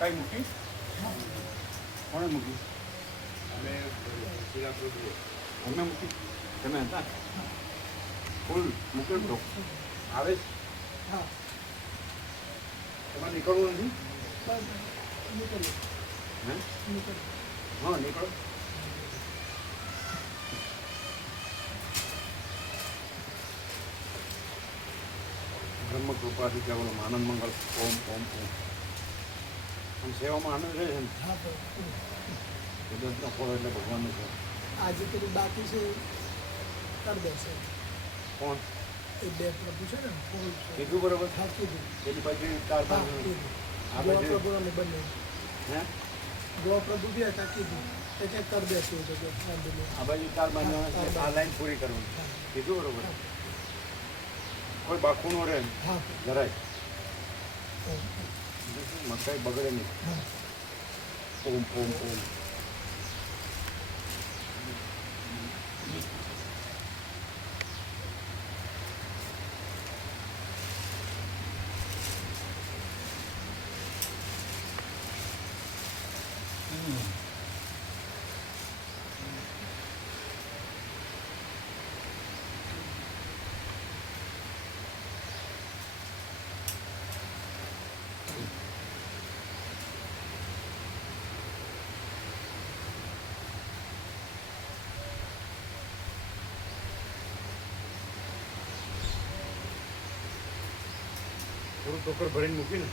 કઈ મૂકી કોણે મૂકી અમે મૂકી તમે હતા ફૂલ મૂકેલ તો આવે તમારે નીકળવું નથી હા નીકળો બ્રહ્મ કૃપાથી કેવલમ આનંદ મંગલ ઓમ ઓમ ઓમ આમ સેવામાં આનંદ રહે છે ને કુદરતનો ફળ એટલે ભગવાનનું છે આજે પેલું બાકી છે કરી દેશે કોણ એ બે પ્રભુ છે ને કીધું બરોબર હા કીધું પેલી બાજુ ચાર હા બાજુ કીધું આ ગોવા બાજુ પ્રભુને બંને હે ગોવા પ્રભુ બી હતા કીધું એ ક્યાંક કરી દેશું તો કે આ બાજુ ચાર બાજુ આ લાઈન પૂરી કરવાની કીધું બરોબર કોઈ બાખું નો રહે હા જરાય મકાઈ બગડે નહીં હા ઓમ ઓમ ઓમ થોડું ટોકર ભરીને મૂકીને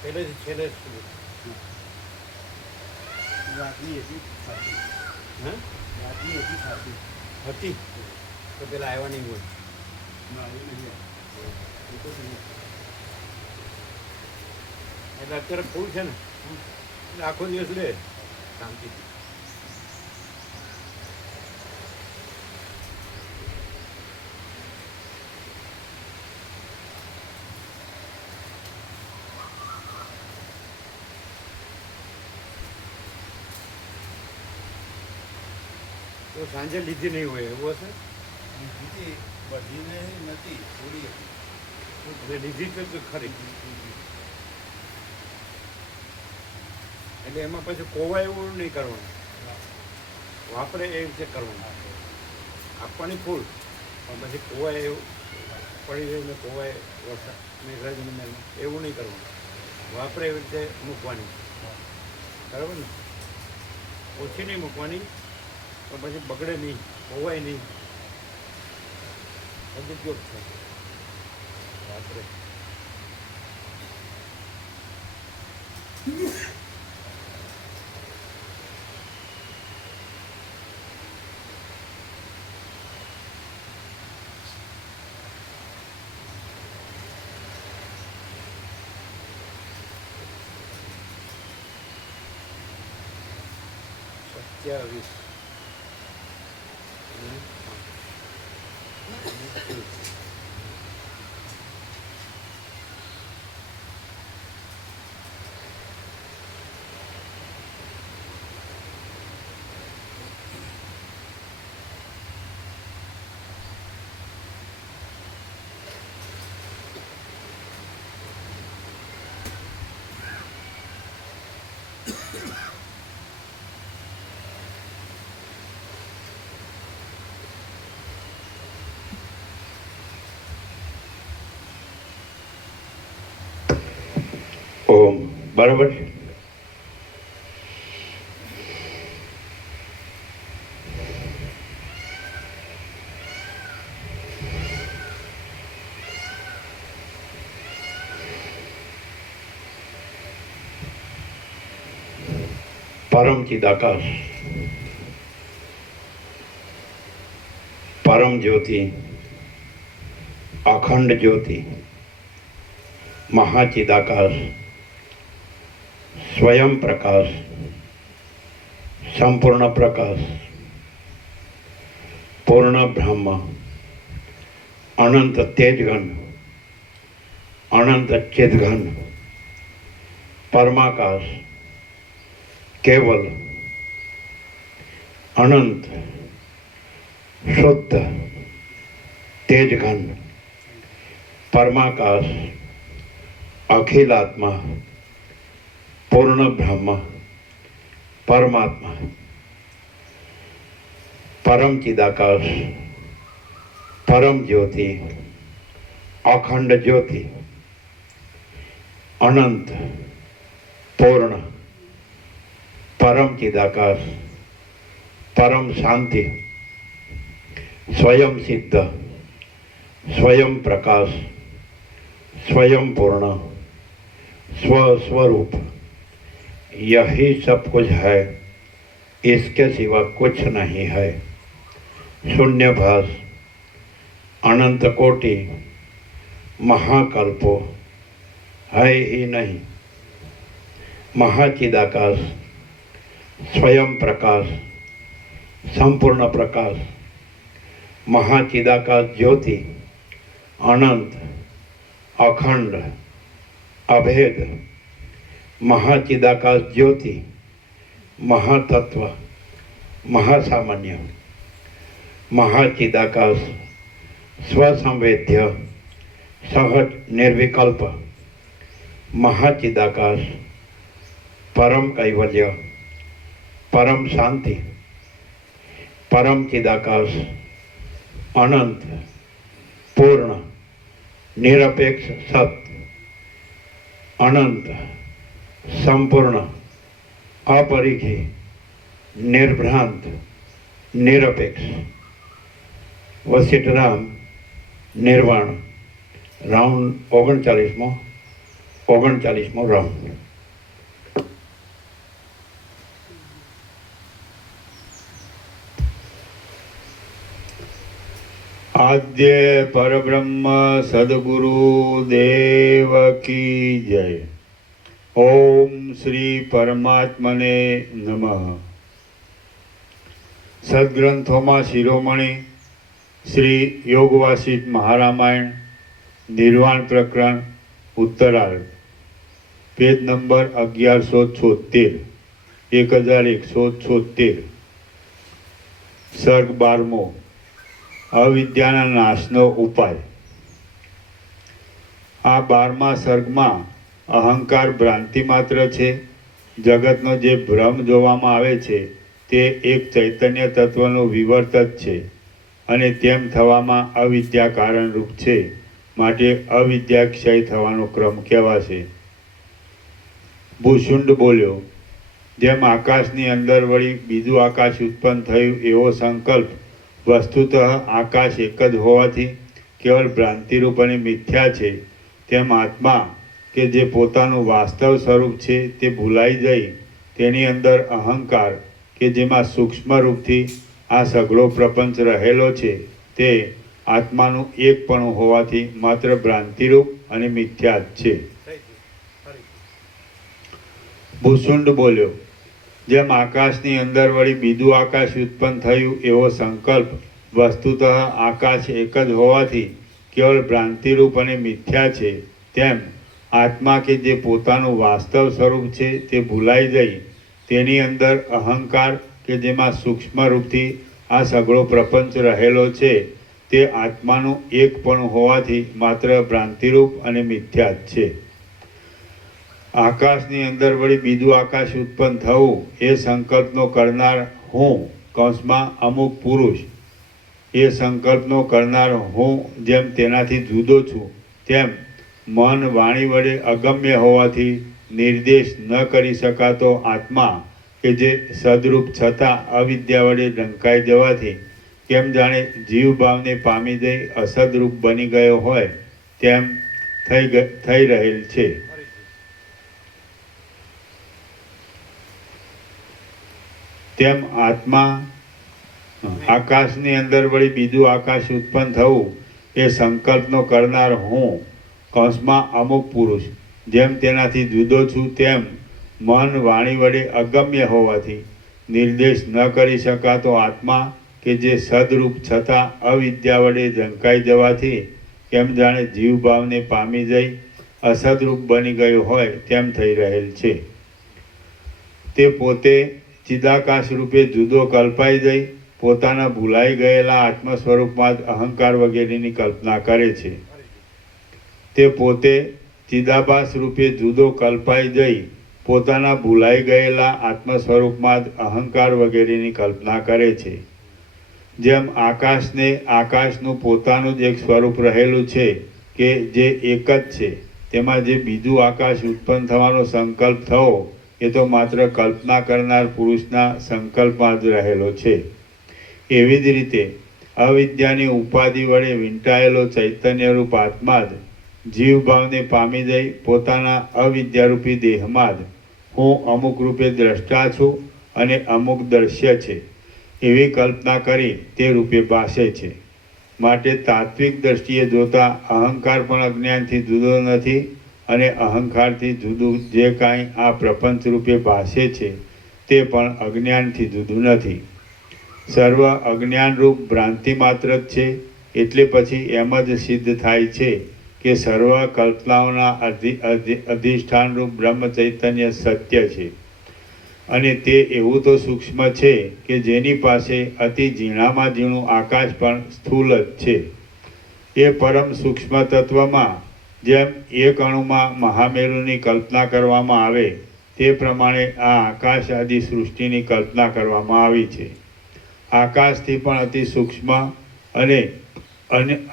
પહેલેથી છેલ્લે સુધી રાતની હતી ખાતી હે રાતની હતી ખાતી હતી તો પેલા આવ્યા નહીં હોય ના એ નહીં એ તો નહીં એટલે અત્યારે ફૂલ છે ને એટલે આખો દિવસ રહે શાંતિથી તો સાંજે લીધી નહીં હોય એવું હશે બીજી બધીને નથી થોડી હતી એટલે લીધી તો ખરી એટલે એમાં પછી કોવાય એવું નહીં કરવાનું વાપરે એ રીતે કરવાનું આપવાની ફૂલ પણ પછી કોવાય એવું પડી રહીને કોવાય વરસાદ મેઘરાજ એવું નહીં કરવાનું વાપરે એવી રીતે મૂકવાની બરાબર ને ઓછી નહીં મૂકવાની પણ પછી બગડે નહીં હોવાય નહીં સદુપયોગ છે રાત્રે સત્યાવીસ ઓમ બરાબર પરમ ચિદાકાશ પરમ જ્યોતિ અખંડ જ્યોતિ મહાચિદાકાશ સ્વયં પ્રકાશ સંપૂર્ણ પ્રકાશ પૂર્ણ બ્રહ્મ અનંત તેજઘન અનંત ચિદઘન પરમાકાશ કેવલ અનંત શુદ્ધ તેજઘન પરમાકાશ અખિલાત્મા પૂર્ણ બ્રહ્મ પરમાત્મા, પરમ ચિદાકાશ, પરમ જ્યોતિ, અખંડ જ્યોતિ, અનંત પૂર્ણ પરમ ચિદાકાશ, પરમ શાંતિ, स्वयं सिद्ध, स्वयं प्रकाश, स्वयं पूर्ण, स्वस्वरूप, यही सब कुछ है, इसके सिवा कुछ नहीं है। शून्यभास, अनंत कोटि, महाकल्पो है ही नहीं। महाचिदाकाश, स्वयं प्रकाश, संपूर्ण प्रकाश, महाचिदाकाश ज्योति, अनंत, अखंड, अभेद, महाचिदाकाश ज्योति, महातत्व, महासामान्य, महाचिदाकाश, स्वसंवेद्य, सहज निर्विकल्प, महाचिदाकाश, परम कैवल्य, परम शांति, परम चिदाकाश, अनंत पूर्ण निरपेक्ष सत्य, अनंत संपूर्ण अपरिघी निर्भ्रांत निरपेक्ष वसिष्ठराम निर्वाण। राउंड 39मो राउंड। आद्य परब्रह्म सद्गुरु देव की जय। ओम श्री परमात्मने नमः। सद्ग्रंथों शिरोमणि श्री योगवासिष्ठ महारामायण निर्वाण प्रकरण उत्तरार्ध पेज नंबर 1176 1176 सर्ग 12 अविद्याना नाशनो उपाय। आ 12मा सर्गमां अहंकार भ्रांति मात्र छे। जगतनो जे भ्रम जोवामां आवे छे ते एक चैतन्य तत्वनो विवर्त ज छे अने तेम थवामां अविद्या कारणरूप छे। माटे अविद्या क्षय थवानो क्रम कहेवाशे। भूषुंड बोल्यो, जेम आकाशनी अंदर वળી बीजुं आकाश उत्पन्न थयुं एवो संकल्प वस्तुतः आकाश एक ज होवाथी केवल भ्रांतिरूप अने मिथ्या छे, तेम आत्मा के जे पोतानुं वास्तव स्वरूप छे ते भूलाई जई तेनी अंदर अहंकार के जेमां सूक्ष्म रूपथी आ सगळो प्रपंच रहेलो छे ते आत्मानुं एकपणुं होवाथी मात्र भ्रांतिरूप अने मिथ्या ज छे। भूषुंड बोल्यो, जेम आकाशनी अंदर वળી बीजुं आकाश उत्पन्न थयुं एवो संकल्प वस्तुतः आकाश एक ज होवाथी केवल भ्रांतिरूप अने मिथ्या छे, तेम आत्मा के जे पोतानुं वास्तव स्वरूप छे ते भूलाई जई तेनी अंदर अहंकार के जेमां सूक्ष्म रूपथी आ सगळो प्रपंच रहेलो छे ते आत्मानुं एकपणुं होवाथी मात्र भ्रांतिरूप अने मिथ्या ज छे। आकाशनी अंदर वળી बीजुं आकाश उत्पन्न थवुं ए संकल्पनो करनार हूँ कौंसमां अमुक पुरुष, ए संकल्पनो करनार हूँ जेम तेनाथी जुदो छूं तेम मन वाणी वडे अगम्य होवाथी निर्देश न करी शकातो आत्मा के जे सदरूप छतां अविद्या वडे ढंकाई जवाथी केम जाणे जीव भावने पामी जई असदरूप बनी गयो होय तेम थई रहेल छे। तेम आत्मा आकाशनी अंदर वળી बीजुं आकाश उत्पन्न थयुं ए संकल्पनो करनार हूँ कौंसमां अमुक पुरुष, जेम तेनाथी जुदो छूं तेम मन वाणी वडे अगम्य होवाथी निर्देश न करी शकातो आत्मा के जे सदरूप छतां अविद्या वडे ढंकाई जवाथी केम जाणे जीव भावने पामी जई असदरूप बनी गयो होय तेम थई रहेल छे। ते पोते चिदाकाश रूपे जुदो कल्पाई जई पोताना भूलाई गयेला आत्म स्वरूपमां ज अहंकार वगैरेनी कल्पना करे छे। ते पोते चिदाभास रूपे जुदो कल्पाई जई પોતાના ભૂલાઈ ગયેલા આત્મ સ્વરૂપમાં જ અહંકાર વગેરેની કલ્પના કરે છે. જેમ આકાશને આકાશનું પોતાનું જ એક સ્વરૂપ રહેલું છે કે જે એક જ છે, તેમાં જે બીજું આકાશ ઉત્પન્ન થવાનો સંકલ્પ થવો એ તો માત્ર કલ્પના કરનાર પુરુષના સંકલ્પમાં જ રહેલો છે. એવી જ રીતે અવિદ્યાની ઉપાધિ વડે વીંટાયેલો ચૈતન્યરૂપ આત્મા જ જીવભાવને પામી જઈ પોતાના અવિદ્યારૂપી દેહમાં જ હું અમુક રૂપે દ્રષ્ટા છું અને અમુક દ્રશ્ય છે એવી કલ્પના કરી તે રૂપે ભાસે છે. માટે તાત્વિક દ્રષ્ટિએ જોતા અહંકાર પણ અજ્ઞાનથી જુદો નથી અને અહંકારથી જુદું જે કાંઈ આ પ્રપંચ રૂપે ભાસે છે તે પણ અજ્ઞાનથી જુદું નથી. સર્વ અજ્ઞાનરૂપ ભ્રાંતિ માત્ર જ છે. એટલે પછી એમ જ સિદ્ધ થાય છે કે સર્વ કલ્પનાઓના અધિષ્ઠાનરૂપ બ્રહ્મ ચૈતન્ય સત્ય છે અને તે એવું તો સૂક્ષ્મ છે કે જેની પાસે અતિ ઝીણામાં ઝીણું આકાશ પણ સ્થૂલ જ છે. એ પરમ સૂક્ષ્મ તત્વમાં જેમ એક અણુમાં મહામેરુની કલ્પના કરવામાં આવે તે પ્રમાણે આ આકાશ આદિ સૃષ્ટિની કલ્પના કરવામાં આવી છે. આકાશથી પણ અતિ સૂક્ષ્મ અને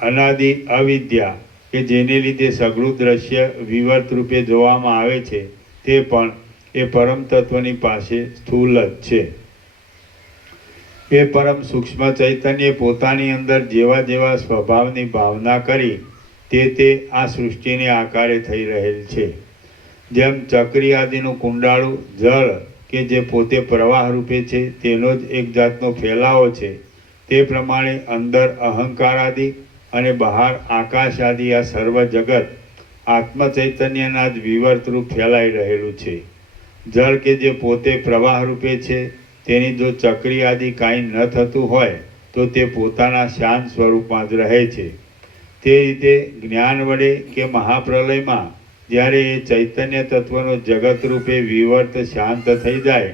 અનાદિ અવિદ્યા કે જેને લીધે સઘળું દ્રશ્ય વિવર્ત રૂપે જોવામાં આવે છે તે પણ એ પરમ તત્વની પાસે સ્થૂલ જ છે. એ પરમ સૂક્ષ્મ ચૈતન્ય પોતાની અંદર જેવા જેવા સ્વભાવની ભાવના કરી તે આ સૃષ્ટિને આકારે થઈ રહેલ છે. જેમ ચક્રી આદિનું કુંડાળું જળ કે જે પોતે પ્રવાહ રૂપે છે તેનો જ એક જાતનો ફેલાવો છે, તે પ્રમાણે અંદર અહંકાર આદિ અને બહાર આકાશ આદિ આ સર્વ જગત આત્મ ચૈતન્યના જ વિવર્તરૂપ ફેલાઈ રહેલું છે. જળ કે જે પોતે પ્રવાહ રૂપે છે તેની જો ચક્રી આદિ કાંઈ ન થતું હોય તો તે પોતાના શાંત સ્વરૂપમાં જ રહે છે. તે રીતે જ્ઞાન વડે કે મહાપ્રલયમાં જ્યારે એ ચૈતન્ય તત્વનો જગત રૂપે વિવર્ત શાંત થઈ જાય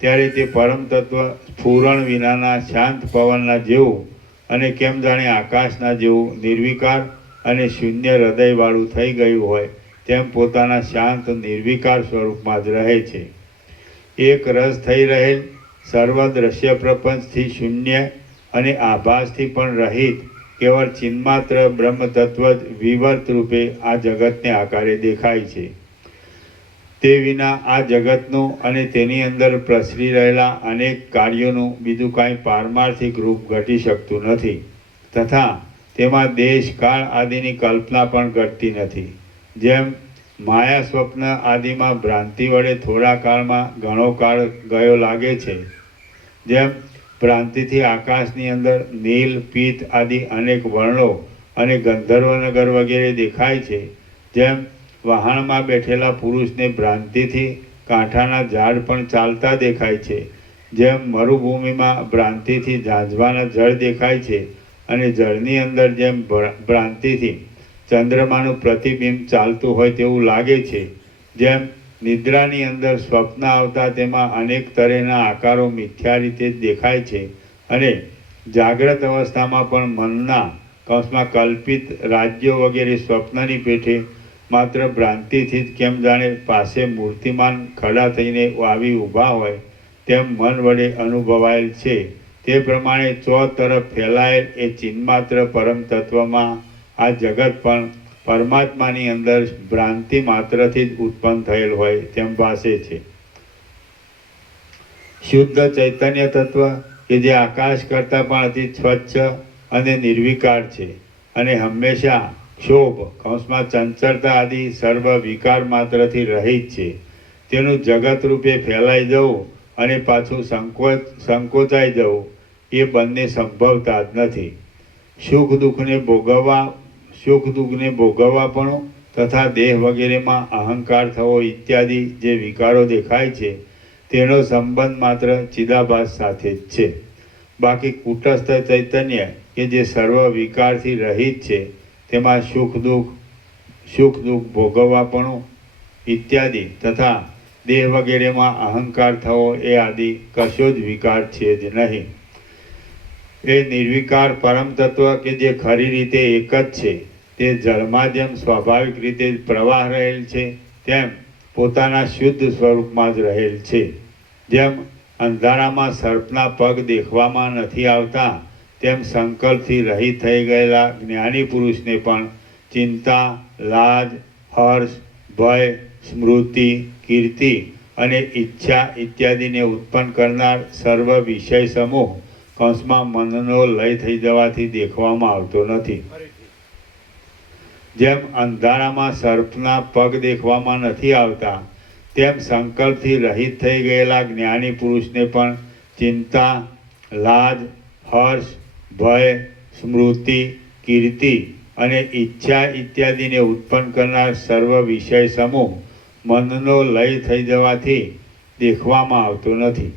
ત્યારે તે પરમ તત્વ સ્ફુરણ વિનાના શાંત પવનના જેવું અને કેમ જાણે આકાશના જેવું નિર્વિકાર અને શૂન્ય હૃદયવાળું થઈ ગયું હોય તેમ પોતાના શાંત નિર્વિકાર સ્વરૂપમાં જ રહે છે. એક રસ થઈ રહેલ સર્વ દ્રશ્ય પ્રપંચથી શૂન્ય અને આભાસથી પણ રહિત કેવળ ચિન્માત્ર બ્રહ્મ તત્વ જ વિવર્ત રૂપે આ જગતને આકારે દેખાય છે. તે વિના આ જગતનું અને તેની અંદર પ્રસરી રહેલા અનેક કાર્યોનું બીજું કાંઈ પારમાર્થિક રૂપ ઘટી શકતું નથી તથા તેમાં દેશ કાળ આદિની કલ્પના પણ ઘટતી નથી. જેમ માયા સ્વપ્ન આદિમાં ભ્રાંતિ વડે થોડા કાળમાં ઘણો કાળ ગયો લાગે છે, જેમ ભ્રાંતિથી આકાશની અંદર નીલ પિત્ત આદિ અનેક વર્ણો અને ગંધર્વનગર વગેરે દેખાય છે, જેમ વહાણમાં બેઠેલા પુરુષને ભ્રાંતિથી કાંઠાના ઝાડ પણ ચાલતા દેખાય છે, જેમ મરુભૂમિમાં ભ્રાંતિથી ઝાંઝવાના જળ દેખાય છે અને જળની અંદર જેમ ભ્રાંતિથી ચંદ્રમાનું પ્રતિબિંબ ચાલતું હોય તેવું લાગે છે, જેમ નિદ્રાની અંદર સ્વપ્ન આવતા તેમાં અનેક તરેના આકારો મિથ્યા રીતે જ દેખાય છે અને જાગ્રત અવસ્થામાં પણ મનના કૌંસમાં કલ્પિત રાજ્યો વગેરે સ્વપ્નની પેઠે માત્ર ભ્રાંતિથી જ કેમ જાણે પાસે મૂર્તિમાન ખડા થઈને આવી ઊભા હોય તેમ મન વડે અનુભવાયેલ છે. તે પ્રમાણે તરફ ફેલાયેલ એ ચિન્માત્ર પરમ તત્વમાં આ જગત પણ પરમાત્માની અંદર ભ્રાંતિ માત્રથી જ ઉત્પન્ન થયેલ હોય તેમ ભાસે છે. શુદ્ધ ચૈતન્ય તત્વ કે જે આકાશ કરતાં પણ અતિ સ્વચ્છ અને નિર્વિકાર છે અને હંમેશા ક્ષોભ કૌંસમાં ચંચળતા આદિ સર્વ વિકાર માત્રથી રહિત છે, તેનું જગત રૂપે ફેલાઈ જવું અને પાછું સંકોચાઈ જવું એ બંને સંભવતા જ નથી. સુખ દુઃખને ભોગવવા પણ તથા દેહ વગેરેમાં અહંકાર થવો ઇત્યાદિ જે વિકારો દેખાય છે તેનો સંબંધ માત્ર ચિદાભાસ સાથે જ છે. બાકી કુટસ્થ ચૈતન્ય કે જે સર્વ વિકારથી રહિત છે તેમાં સુખ દુઃખ ભોગવવાપણું ઇત્યાદિ તથા દેહ વગેરેમાં અહંકાર થવો એ આદિ કશો જ વિકાર છે જ નહીં. એ નિર્વિકાર પરમ તત્વ કે જે ખરી રીતે એક જ છે તે જળમાં જેમ સ્વાભાવિક રીતે પ્રવાહ રહેલ છે તેમ પોતાના શુદ્ધ સ્વરૂપમાં જ રહેલ છે. જેમ અંધારામાં સર્પના પગ દેખવામાં નથી આવતા, તેમ સંકલ્પથી રહિત થઈ ગયેલા જ્ઞાની પુરુષને પણ ચિંતા, લાજ, હર્ષ, ભય, સ્મૃતિ, કીર્તિ અને ઈચ્છા ઇત્યાદિને ઉત્પન્ન કરનાર સર્વ વિષય સમૂહ કૌંસમાં મનનો લય થઈ જવાથી દેખવામાં આવતો નથી. ફરીથી જેમ અંધારામાં સર્પના પગ દેખવામાં નથી આવતા, તેમ સંકલ્પથી રહિત થઈ ગયેલા જ્ઞાની પુરુષને પણ ચિંતા, લાજ, હર્ષ, ભય, સ્મૃતિ, કીર્તિ અને ઈચ્છા ઇત્યાદિને ઉત્પન્ન કરનાર સર્વ વિષય સમૂહ મનનો લય થઈ જવાથી દેખવામાં આવતો નથી.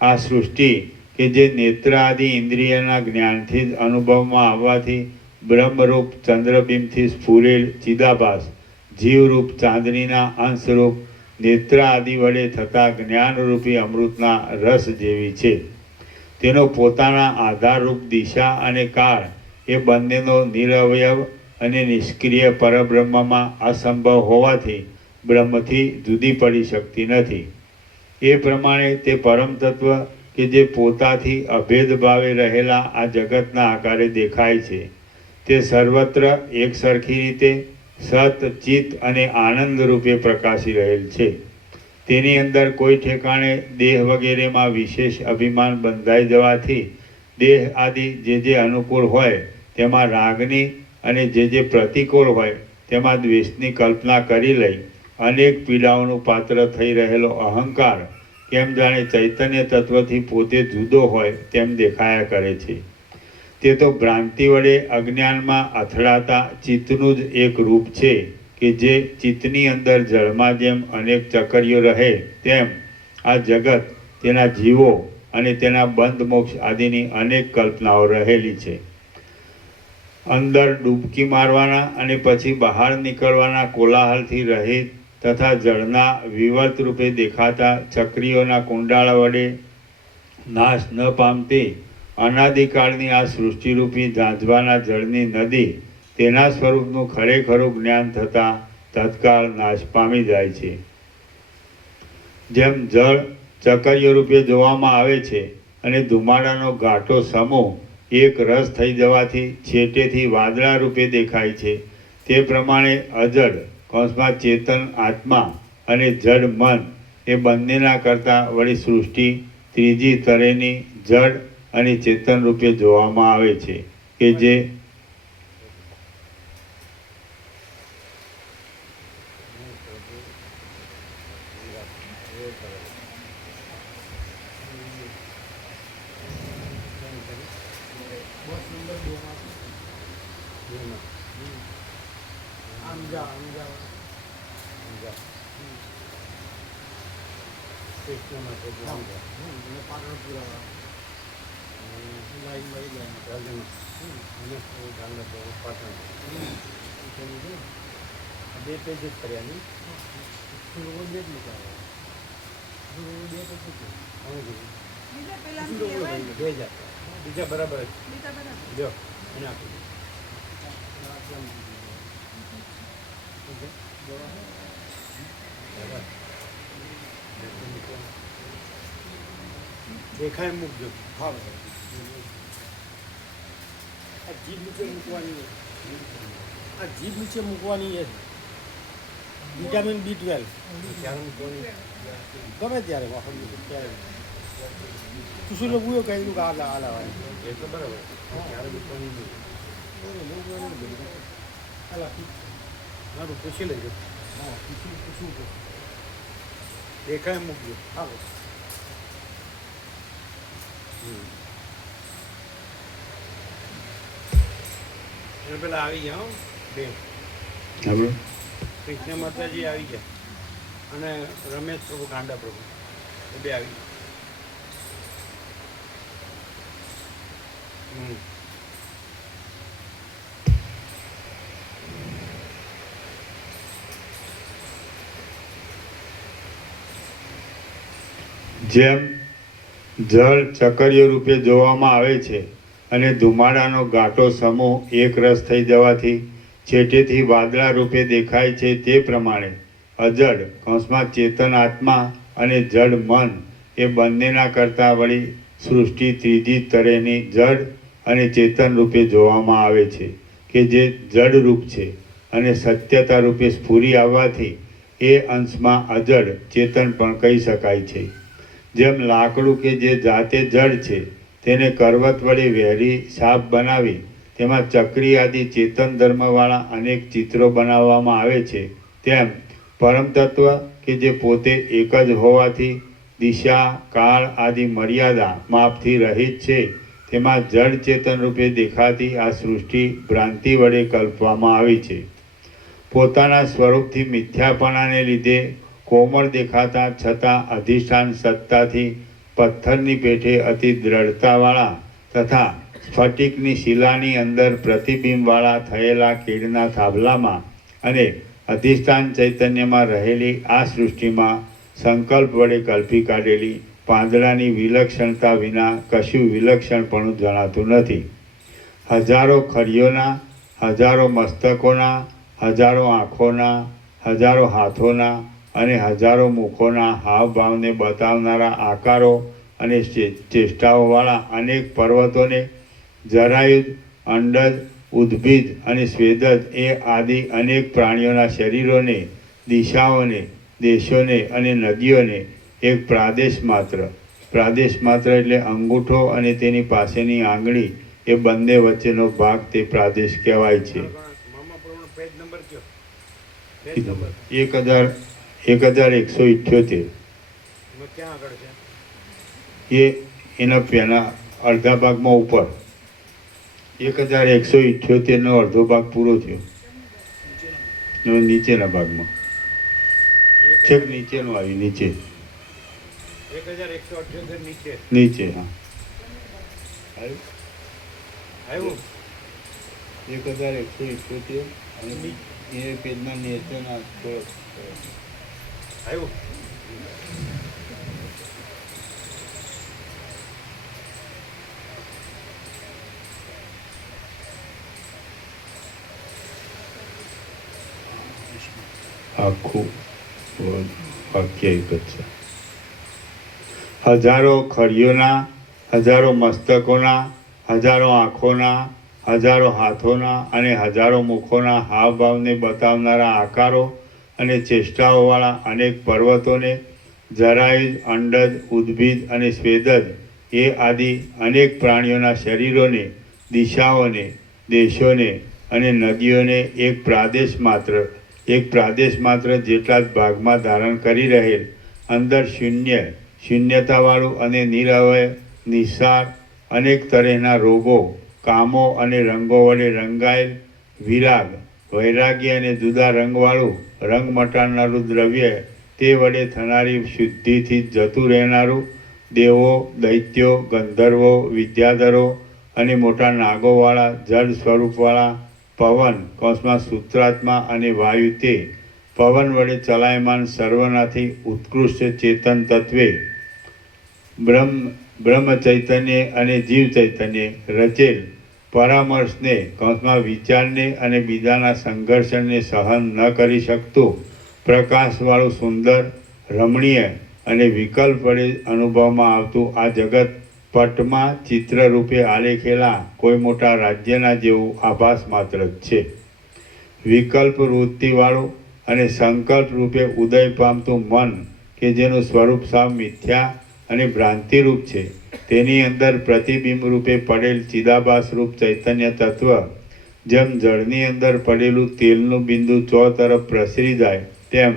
આ સૃષ્ટિ કે જે નેત્ર આદિ ઇન્દ્રિયના જ્ઞાનથી જ અનુભવમાં આવવાથી બ્રહ્મરૂપ ચંદ્રબિંબથી સ્ફુરેલ ચિદાભાસ, જીવરૂપ ચાંદનીના અંશરૂપ નેત્ર આદિ વડે થતા જ્ઞાનરૂપી અમૃતના રસ જેવી છે. તેનો પોતાના આધારરૂપ દિશા અને કાળ એ બંનેનો નિરવયવ અને નિષ્ક્રિય પરબ્રહ્મમાં અસંભવ હોવાથી બ્રહ્મથી જુદી પડી શકતી નથી. એ પ્રમાણે તે પરમ તત્વ કે જે પોતાથી અભેદ ભાવે રહેલા આ જગતના આકારે દેખાય છે, તે સર્વત્ર એક સરખી રીતે સત, ચિત્ત અને આનંદ રૂપે પ્રકાશી રહેલ છે. તેની અંદર કોઈ ઠેકાણે દેહ વગેરેમાં વિશેષ અભિમાન બંધાઈ જવાથી દેહ આદિ જે અનુકૂળ હોય તેમાં રાગની અને જે પ્રતિકૂળ હોય તેમાં દ્વેષની કલ્પના કરી લઈ અનેક પીડાઓનું પાત્ર થઈ રહેલો અહંકાર કેમ જાણે ચૈતન્ય તત્વથી પોતે જુદો હોય તેમ દેખાયા કરે છે. તે તો ભ્રાંતિ વડે અજ્ઞાનમાં અથડાતા ચિત્તનું જ એક રૂપ છે કે જે ચિત્તની અંદર જળમાં જેમ અનેક ચકરીઓ રહે તેમ આ જગત, તેના જીવો અને તેના બંધ મોક્ષ આદિની અનેક કલ્પનાઓ રહેલી છે. અંદર ડૂબકી મારવાના અને પછી બહાર નીકળવાના કોલાહલથી રહિત તથા જળના વિવર્ત રૂપે દેખાતા ચક્રીઓના કુંડાળા વડે નાશ ન પામતી અનાદિકાળની આ સૃષ્ટિરૂપી ઝાંઝવાના જળની નદી તેના સ્વરૂપનું ખરેખરું જ્ઞાન થતાં તત્કાળ નાશ પામી જાય છે. જેમ જળ ચકરીઓ રૂપે જોવામાં આવે છે અને ધુમાડાનો ઘાટો સમૂહ એક રસ થઈ જવાથી છેટેથી વાદળા રૂપે દેખાય છે, તે પ્રમાણે અજડ કૌંસમાં ચેતન આત્મા અને જડ મન એ બંનેના કરતાં વળી સૃષ્ટિ ત્રીજી તરેની જડ અને ચેતન રૂપે જોવામાં આવે છે કે જે બસ નંબર 2 માં આમ જા કૃષ્ણમાં તો જાણતા. અને પાટણ પુરાવા લાઈન મળી જાય રાજ્યમાં અને જાણતા તો પાટણ આ બે પેજ જ કર્યા નહીં. રોડ બે જ મૂકાવે રોડ બે તો પૂછો બીજા પેલા બે જ આપ્યા. બીજા બરાબર જ બીજા બરાબર લ્યો એને આપી દો. બરાબર. દેખાય મૂકજો. હા આ જીભ નીચે મૂકવાની આ જીભ નીચે મૂકવાની છે વિટામિન B12 ચાર મૂકવાની. ગમે ત્યારે વાપરવું ત્યારે તું લોકો કઈ નું આ લાવવાની એ તો બરાબર. ચાર મૂકવાની નહીં. મારું પૂછી લેજો. હા પૂછવું દેખાય મૂકજો. હા એને પેલા આવી ગયા હો બે. આપણે કૃષ્ણ માતાજી આવી ગયા અને રમેશ પ્રભુ કાંડા પ્રભુ એ બે આવી ગયા. જેમ જળ ચકરીઓ રૂપે જોવામાં આવે છે અને ધુમાડાનો ઘાટો સમૂહ એક રસ થઈ જવાથી છેટેથી વાદળા રૂપે દેખાય છે, તે પ્રમાણે અજડ કૌંસમાં ચેતન આત્મા અને જડ મન એ બંનેના કરતાં વળી સૃષ્ટિ ત્રીજી તરહની જડ અને ચેતન રૂપે જોવામાં આવે છે કે જે જડ રૂપ છે અને સત્યતા રૂપે સ્ફુરી આવવાથી એ અંશમાં અજડ ચેતન પણ કહી શકાય છે. જેમ લાકડું કે જે જાતે જડ છે તેને કરવત વડે વેરી સાપ બનાવી તેમાં ચક્રી આદિ ચેતન ધર્મવાળા અનેક ચિત્રો બનાવવામાં આવે છે, તેમ પરમ તત્વ કે જે પોતે એક જ હોવાથી દિશા કાળ આદિ મર્યાદા માપથી રહિત છે તેમાં જડ ચેતન રૂપે દેખાતી આ સૃષ્ટિ ભ્રાંતિ વડે કલ્પવામાં આવી છે. પોતાના સ્વરૂપથી મિથ્યાપણાને લીધે કોમળ દેખાતા છતાં અધિષ્ઠાન સત્તાથી પથ્થરની પેઠે અતિ દ્રઢતાવાળા તથા સ્ફટિકની શિલાની અંદર પ્રતિબિંબવાળા થયેલા કેળના થાંભલામાં અને અધિષ્ઠાન ચૈતન્યમાં રહેલી આ સૃષ્ટિમાં સંકલ્પ વડે કલ્પી કાઢેલી પાંદડાની વિલક્ષણતા વિના કશું વિલક્ષણપણું જણાતું નથી. હજારો ખડીઓના, હજારો મસ્તકોના, હજારો આંખોના, હજારો હાથોના અને હજારો મુખોના હાવભાવને બતાવનારા આકારો અને ચેષ્ટાઓવાળા અનેક પર્વતોને જરાયુજ, અંડજ, ઉદ્ભિજ અને સ્વેદજ એ આદિ અનેક પ્રાણીઓના શરીરોને, દિશાઓને, દેશોને અને નદીઓને એક પ્રાદેશ માત્ર એટલે અંગૂઠો અને તેની પાસેની આંગળી એ બંને વચ્ચેનો ભાગ તે પ્રાદેશ કહેવાય છે. મામા પ્રમાણે પેજ નંબર કયો? પેજ નંબર 1178 એમાં ક્યાં આગળ છે? એ એના પેના અડધા ભાગમાં ઉપર 1178 નો અડધો ભાગ પૂરો થયો. નીચેના ભાગમાં છેક નીચેનું આવ્યું, નીચે 1178 નીચે નીચે હા આવ્યું. 1178 અને એ પેજના નીચેના આવ્યું. આખું વાક્ય એક જ છે. હજારો ખડીઓના, હજારો મસ્તકોના, હજારો આંખોના, હજારો હાથોના અને હજારો મુખોના હાવભાવને બતાવનારા આકારો અને ચેષ્ટાઓવાળા અનેક પર્વતોને જરાયુજ, અંડજ, ઉદ્ભિજ અને સ્વેદજ એ આદિ અનેક પ્રાણીઓના શરીરોને, દિશાઓને, દેશોને અને નદીઓને એક પ્રાદેશ માત્ર જેટલા જ ભાગમાં ધારણ કરી રહેલ અંદર શૂન્યતાવાળું અને નિરવય, નિસ્સાર, અનેક તરહના રોગો, કામો અને રંગો વડે રંગાયેલ વિરાગ, વૈરાગ્ય અને જુદા રંગવાળું રંગ મટાડનારું દ્રવ્ય તે વડે થનારી શુદ્ધિથી જતું રહેનારું દેવો, દૈત્યો, ગંધર્વો, વિદ્યાધરો અને મોટા નાગોવાળા જળ સ્વરૂપવાળા પવન કૌંસમાં સૂત્રાત્મા અને વાયુ તે પવન વડે ચલાયમાન સર્વનાથી ઉત્કૃષ્ટ ચેતન તત્વે બ્રહ્મ ચૈતન્ય અને જીવ ચૈતન્ય રચેલ પરામર્શને કૌંસમાં વિચારને અને બીજાના સંઘર્ષણને સહન ન કરી શકતું પ્રકાશવાળું સુંદર, રમણીય અને વિકલ્પ વડે અનુભવમાં આવતું આ જગત પટમાં ચિત્રરૂપે આલેખેલા કોઈ મોટા રાજ્યના જેવું આભાસ માત્ર જ છે. વિકલ્પ વૃત્તિવાળું અને સંકલ્પ રૂપે ઉદય પામતું મન કે જેનું સ્વરૂપ સાવ મિથ્યા અને ભ્રાંતિરૂપ છે તેની અંદર પ્રતિબિંબ રૂપે પડેલ ચિદાભાસ રૂપ ચૈતન્ય તત્વ જેમ જળની અંદર પડેલું તેલનું બિંદુ ચો તરફ પ્રસરી જાય તેમ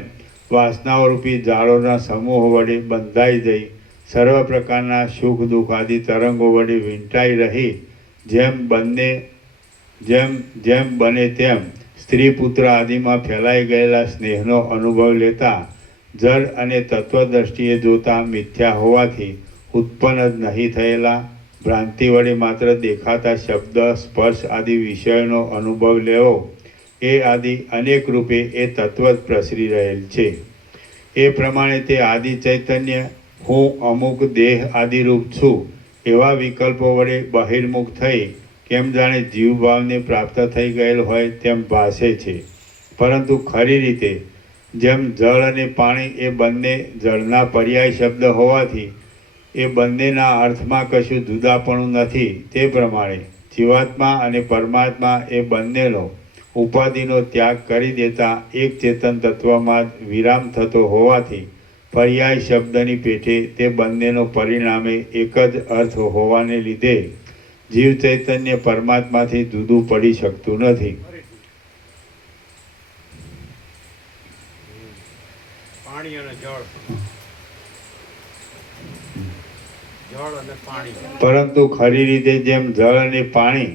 વાસનાઓ રૂપી જાળોના સમૂહ વડે બંધાઈ જઈ સર્વ પ્રકારના સુખ દુઃખ આદિ તરંગો વડે વીંટાઈ રહી જેમ બને તેમ સ્ત્રી પુત્ર આદિમાં ફેલાઈ ગયેલા સ્નેહનો અનુભવ લેતા જળ અને તત્વદ્રષ્ટિએ જોતા મિથ્યા હોવાથી ઉત્પન્ન જ નહીં થયેલા ભ્રાંતિ વડે માત્ર દેખાતા શબ્દ, સ્પર્શ આદિ વિષયોનો અનુભવ લેવો એ આદિ અનેક રૂપે એ તત્વ જ પ્રસરી રહેલ છે. એ પ્રમાણે તે આદિ ચૈતન્ય હું અમુક દેહ આદિરૂપ છું એવા વિકલ્પો વડે બહિર્મુખ થઈ કેમ જાણે જીવભાવને પ્રાપ્ત થઈ ગયેલ હોય તેમ ભાસે છે, પરંતુ ખરી રીતે જેમ જળ અને પાણી એ બંને જળના પર્યાય શબ્દ હોવાથી એ બંનેના અર્થમાં કશું જુદાપણું નથી, તે પ્રમાણે જીવાત્મા અને પરમાત્મા એ બંનેનો ઉપાધિનો ત્યાગ કરી દેતા એક ચેતન તત્વમાં જ વિરામ થતો હોવાથી પર્યાય શબ્દની પેઠે તે બંનેનો પરિણામે એક જ અર્થ હોવાને લીધે જીવ ચૈતન્ય પરમાત્માથી જુદું પડી શકતું નથી. પાણી અને જળ, જળ અને પાણી. પરંતુ ખરી રીતે જેમ જળ અને પાણી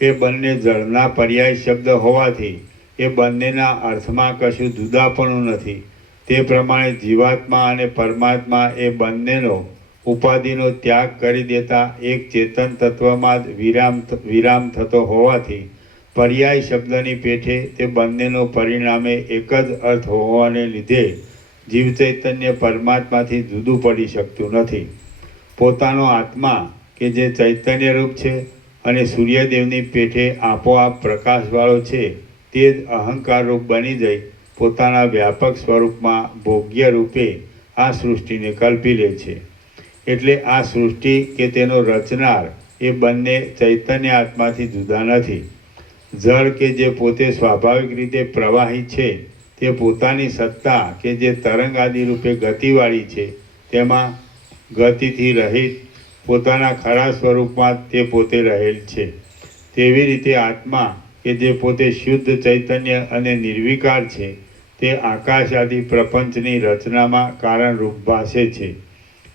એ બંને જળના પર્યાય શબ્દ હોવાથી એ બંનેના અર્થમાં કશું જુદાપણું નથી, તે પ્રમાણે જીવાત્મા અને પરમાત્મા એ બંનેનો ઉપાધિનો ત્યાગ કરી દેતા એક ચેતન તત્વમાં જ વિરામ થતો હોવાથી પર્યાય શબ્દની પેઠે તે બંનેનો પરિણામે એક જ અર્થ હોવાને લીધે જીવ ચૈતન્ય પરમાત્માથી જુદું પડી શકતું નથી. પોતાનો આત્મા કે જે ચૈતન્ય રૂપ છે અને સૂર્યદેવની પેઠે આપોઆપ પ્રકાશવાળો છે, તે જ અહંકાર રૂપ બની જઈ પોતાના વ્યાપક સ્વરૂપમાં ભોગ્ય રૂપે આ સૃષ્ટિને કલ્પી લે છે. એટલે આ સૃષ્ટિ કે તેનો રચનાર એ બંને ચૈતન્ય આત્માથી જુદા નથી. જળ કે જે પોતે સ્વાભાવિક રીતે પ્રવાહી છે, તે પોતાની સત્તા કે જે તરંગ આદિ રૂપે ગતિવાળી છે, તેમાં ગતિથી રહિત પોતાના ખરા સ્વરૂપમાં તે પોતે રહેલ છે. તેવી રીતે આત્મા કે જે પોતે શુદ્ધ ચૈતન્ય અને નિર્વિકાર છે, તે આકાશ આદિ પ્રપંચની રચનામાં કારણરૂપ ભાસે છે,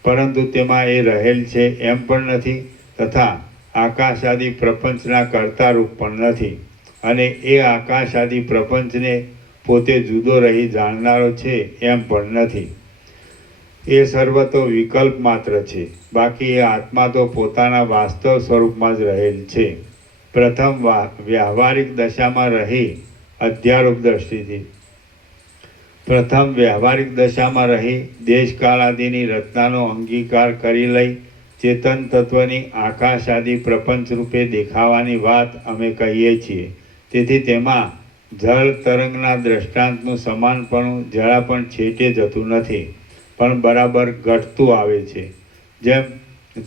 પરંતુ તેમાં એ રહેલ છે એમ પણ નથી, તથા આકાશ આદિ પ્રપંચના કર્તારૂપ પણ નથી, અને એ આકાશ આદિ પ્રપંચને પોતે જુદો રહી જાણનારો છે એમ પણ નથી. એ સર્વ તો વિકલ્પ માત્ર છે, બાકી એ આત્મા તો પોતાના વાસ્તવ સ્વરૂપમાં જ રહેલ છે. પ્રથમ વ્યવહારિક દશામાં રહી અધ્યારૂપ દ્રષ્ટિથી દેશકાળ આદિની રચનાનો અંગીકાર કરી લઈ ચેતન તત્વની આકાશ આદિ પ્રપંચ રૂપે દેખાવાની વાત અમે કહીએ છીએ. તેથી તેમાં જળ તરંગના દ્રષ્ટાંતનું સમાનપણું જરા પણ છેટે જતું નથી, પણ બરાબર ઘટતું આવે છે. જેમ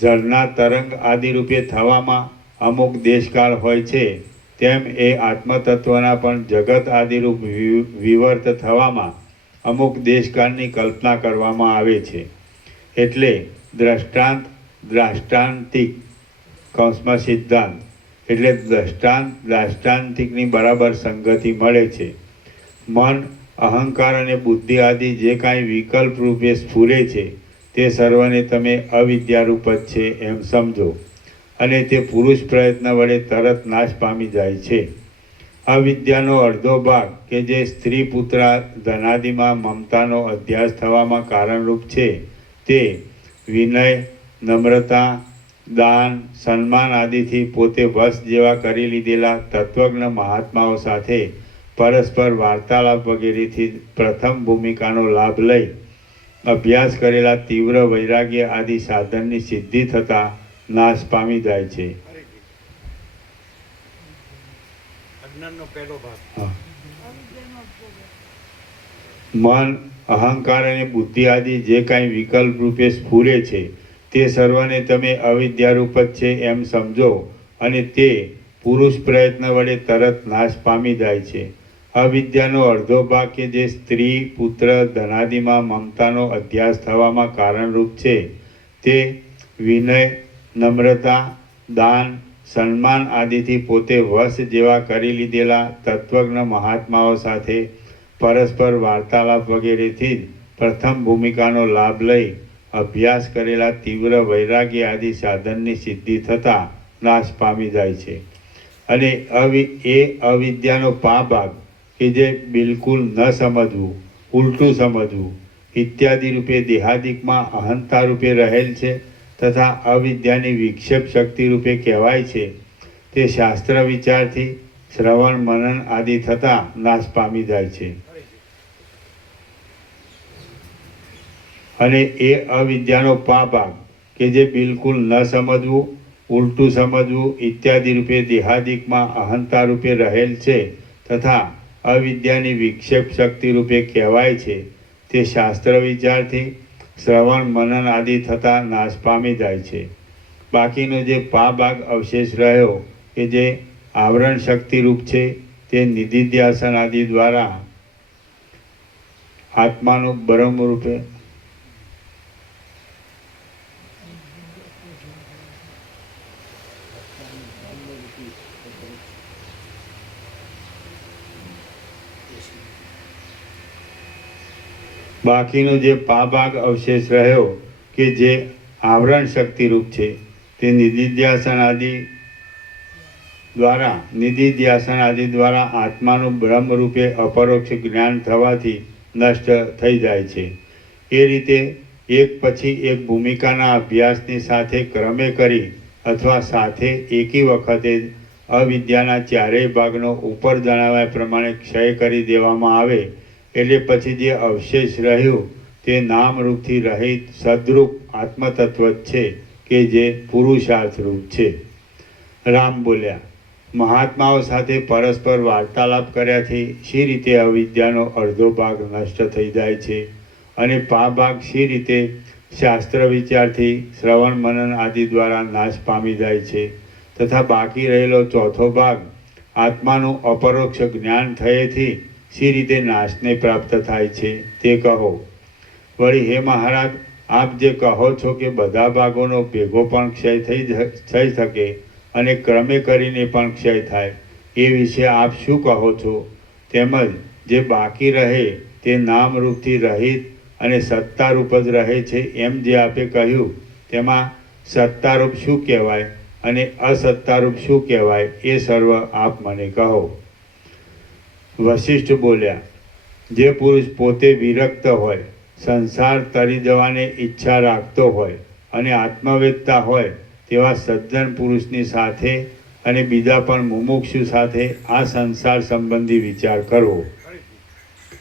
જળના તરંગ આદિ રૂપે થવામાં અમુક દેશકાળ હોય છે, તેમ એ આત્મતત્વના પણ જગત આદિરૂપ વિવર્ત થવામાં અમુક દેશકાળની કલ્પના કરવામાં આવે છે. એટલે દ્રાષ્ટાંતિક કૌંસમાં સિદ્ધાંત એટલે દ્રાષ્ટાંતિકની બરાબર સંગતિ મળે છે. મન, અહંકાર અને બુદ્ધિ આદિ જે કાંઈ વિકલ્પ રૂપે સ્ફુરે છે, તે સર્વને તમે અવિદ્યારૂપ જ છે એમ સમજો, અને તે પુરુષ પ્રયત્ન વડે તરત નાશ પામી જાય છે. અવિદ્યાનો અડધો ભાગ કે જે સ્ત્રી પુત્ર ધનાદિમાં મમતાનો અધ્યાસ થવામાં કારણરૂપ છે, તે વિનય, નમ્રતા, દાન, સન્માન આદિથી પોતે વશ જેવા કરી લીધેલા તત્વજ્ઞ મહાત્માઓ સાથે પરસ્પર વાર્તાલાપ વગેરેથી પ્રથમ ભૂમિકાનો લાભ લઈ અભ્યાસ કરેલા તીવ્ર વૈરાગ્ય આદિ સાધનની સિદ્ધિ થતાં નાશ પામી જાય છે. અજ્ઞાનનો પહેલો ભાગ. અવિદ્યાનો ભોગ. મન, અહંકાર અને બુદ્ધિ આદિ જે કાંઈ વિકલ્પ રૂપે સ્ફુરે છે, તે સર્વને તમે અવિદ્યારૂપ જ છે એમ સમજો, અને તે પુરુષ પ્રયત્ન વડે તરત નાશ પામી જાય છે. અવિદ્યાનો અડધો ભાગ કે જે સ્ત્રી પુત્ર ધનાદિમાં મમતાનો અધ્યાસ થવામાં કારણરૂપ છે, તે વિનય, નમ્રતા, દાન, સન્માન આદિથી પોતે વશ જેવા કરી લીધેલા તત્વજ્ઞ મહાત્માઓ સાથે પરસ્પર વાર્તાલાપ વગેરેથી જ પ્રથમ ભૂમિકાનો લાભ લઈ અભ્યાસ કરેલા તીવ્ર વૈરાગ્ય આદિ સાધનની સિદ્ધિ થતાં નાશ પામી જાય છે. અને એ અવિદ્યાનો ભાગ કે જે બિલકુલ ન સમજવું, ઉલટું સમજવું ઇત્યાદિ રૂપે દેહાદિકમાં અહંતા રૂપે રહેલ છે, તથા અવિદ્યાની વિક્ષેપ શક્તિ રૂપે કહેવાય છે, તે શાસ્ત્ર વિચારથી શ્રવણ મનન આદિ થતાં નાશ પામી જાય છે. અને એ અવિદ્યાનો ભાગ કે જે બિલકુલ ન સમજવું, ઉલટું સમજવું ઇત્યાદિ રૂપે દેહાદિકમાં અહંતા રૂપે રહેલ છે, તથા અવિદ્યાની વિક્ષેપ શક્તિ રૂપે કહેવાય છે તે શાસ્ત્ર વિચારથી શ્રવણ મનન આદિ થતાં નાશ પામી જાય છે. બાકીનો જે પા ભાગ અવશેષ રહ્યો કે જે આવરણ શક્તિ રૂપ છે તે નિધિધ્યાસન આદિ દ્વારા આત્માનું બ્રહ્મ રૂપે બાકીનો જે પા ભાગ અવશેષ રહ્યો કે જે આવરણ શક્તિ રૂપ છે તે નિધિધ્યાસન આદિ દ્વારા આત્માનું બ્રહ્મ રૂપે અપરોક્ષ જ્ઞાન થવાથી નષ્ટ થઈ જાય છે. એ રીતે એક પછી એક ભૂમિકાના અભ્યાસની સાથે ક્રમે કરી અથવા સાથે એકી વખતે જ અવિદ્યાના ચારેય ભાગનો ઉપર જણાવ્યા પ્રમાણે ક્ષય કરી દેવામાં આવે એટલે પછી જે અવશેષ રહ્યું તે નામરૂપથી રહિત સદરૂપ આત્મતત્વ જ છે કે જે પુરુષાર્થ રૂપ છે. રામ બોલ્યા, મહાત્માઓ સાથે પરસ્પર વાર્તાલાપ કર્યાથી શી રીતે અવિદ્યાનો અડધો ભાગ નષ્ટ થઈ જાય છે અને પા ભાગ શી રીતે શાસ્ત્ર વિચારથી શ્રવણ મનન આદિ દ્વારા નાશ પામી જાય છે તથા બાકી રહેલો ચોથો ભાગ આત્માનું અપરોક્ષ જ્ઞાન થયેથી શી રીતે નાશને પ્રાપ્ત થાય છે તે કહો. વળી હે મહારાજ, આપ જે કહો છો કે બધા ભાગોનો ભેગો પણ ક્ષય થઈ શકે અને ક્રમે કરીને પણ ક્ષય થાય એ વિશે આપ શું કહો છો? તેમજ જે બાકી રહે તે નામરૂપથી રહિત અને સત્તારૂપ જ રહે છે એમ જે આપે કહ્યું તેમાં સત્તારૂપ શું કહેવાય અને અસત્તારૂપ શું કહેવાય એ સર્વ આપ મને કહો. વશિષ્ઠ બોલ્યા, જે પુરુષ પોતે વિરક્ત હોય, સંસાર તરી જવાની ઈચ્છા રાખતો હોય અને આત્મવેદતા હોય તેવા સજ્જન પુરુષની સાથે અને બીજા પણ મુમુક્ષુ સાથે આ સંસાર સંબંધી વિચાર કરવો.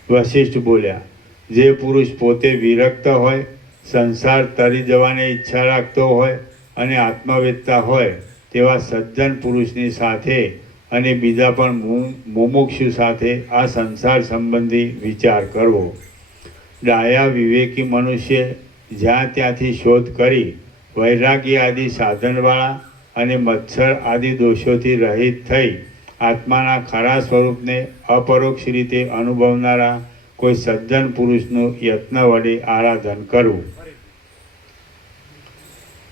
વશિષ્ઠ બોલ્યા, જે પુરુષ પોતે વિરક્ત હોય, સંસાર તરી જવાની ઈચ્છા રાખતો હોય અને આત્મવેદતા હોય તેવા સજ્જન પુરુષની સાથે અને બીજા પણ મુમુક્ષુ સાથે આ સંસાર સંબંધી વિચાર કરવો. ડાયા વિવેકી મનુષ્ય જ્યાં ત્યાંથી શોધ કરી વૈરાગ્ય આદિ સાધનવાળા અને મત્સર આદિ દોષોથી રહિત થઈ આત્માના ખરા સ્વરૂપને અપરોક્ષ રીતે અનુભવનારા કોઈ સજ્જન પુરુષનું યત્ન વડે આરાધન કરવું.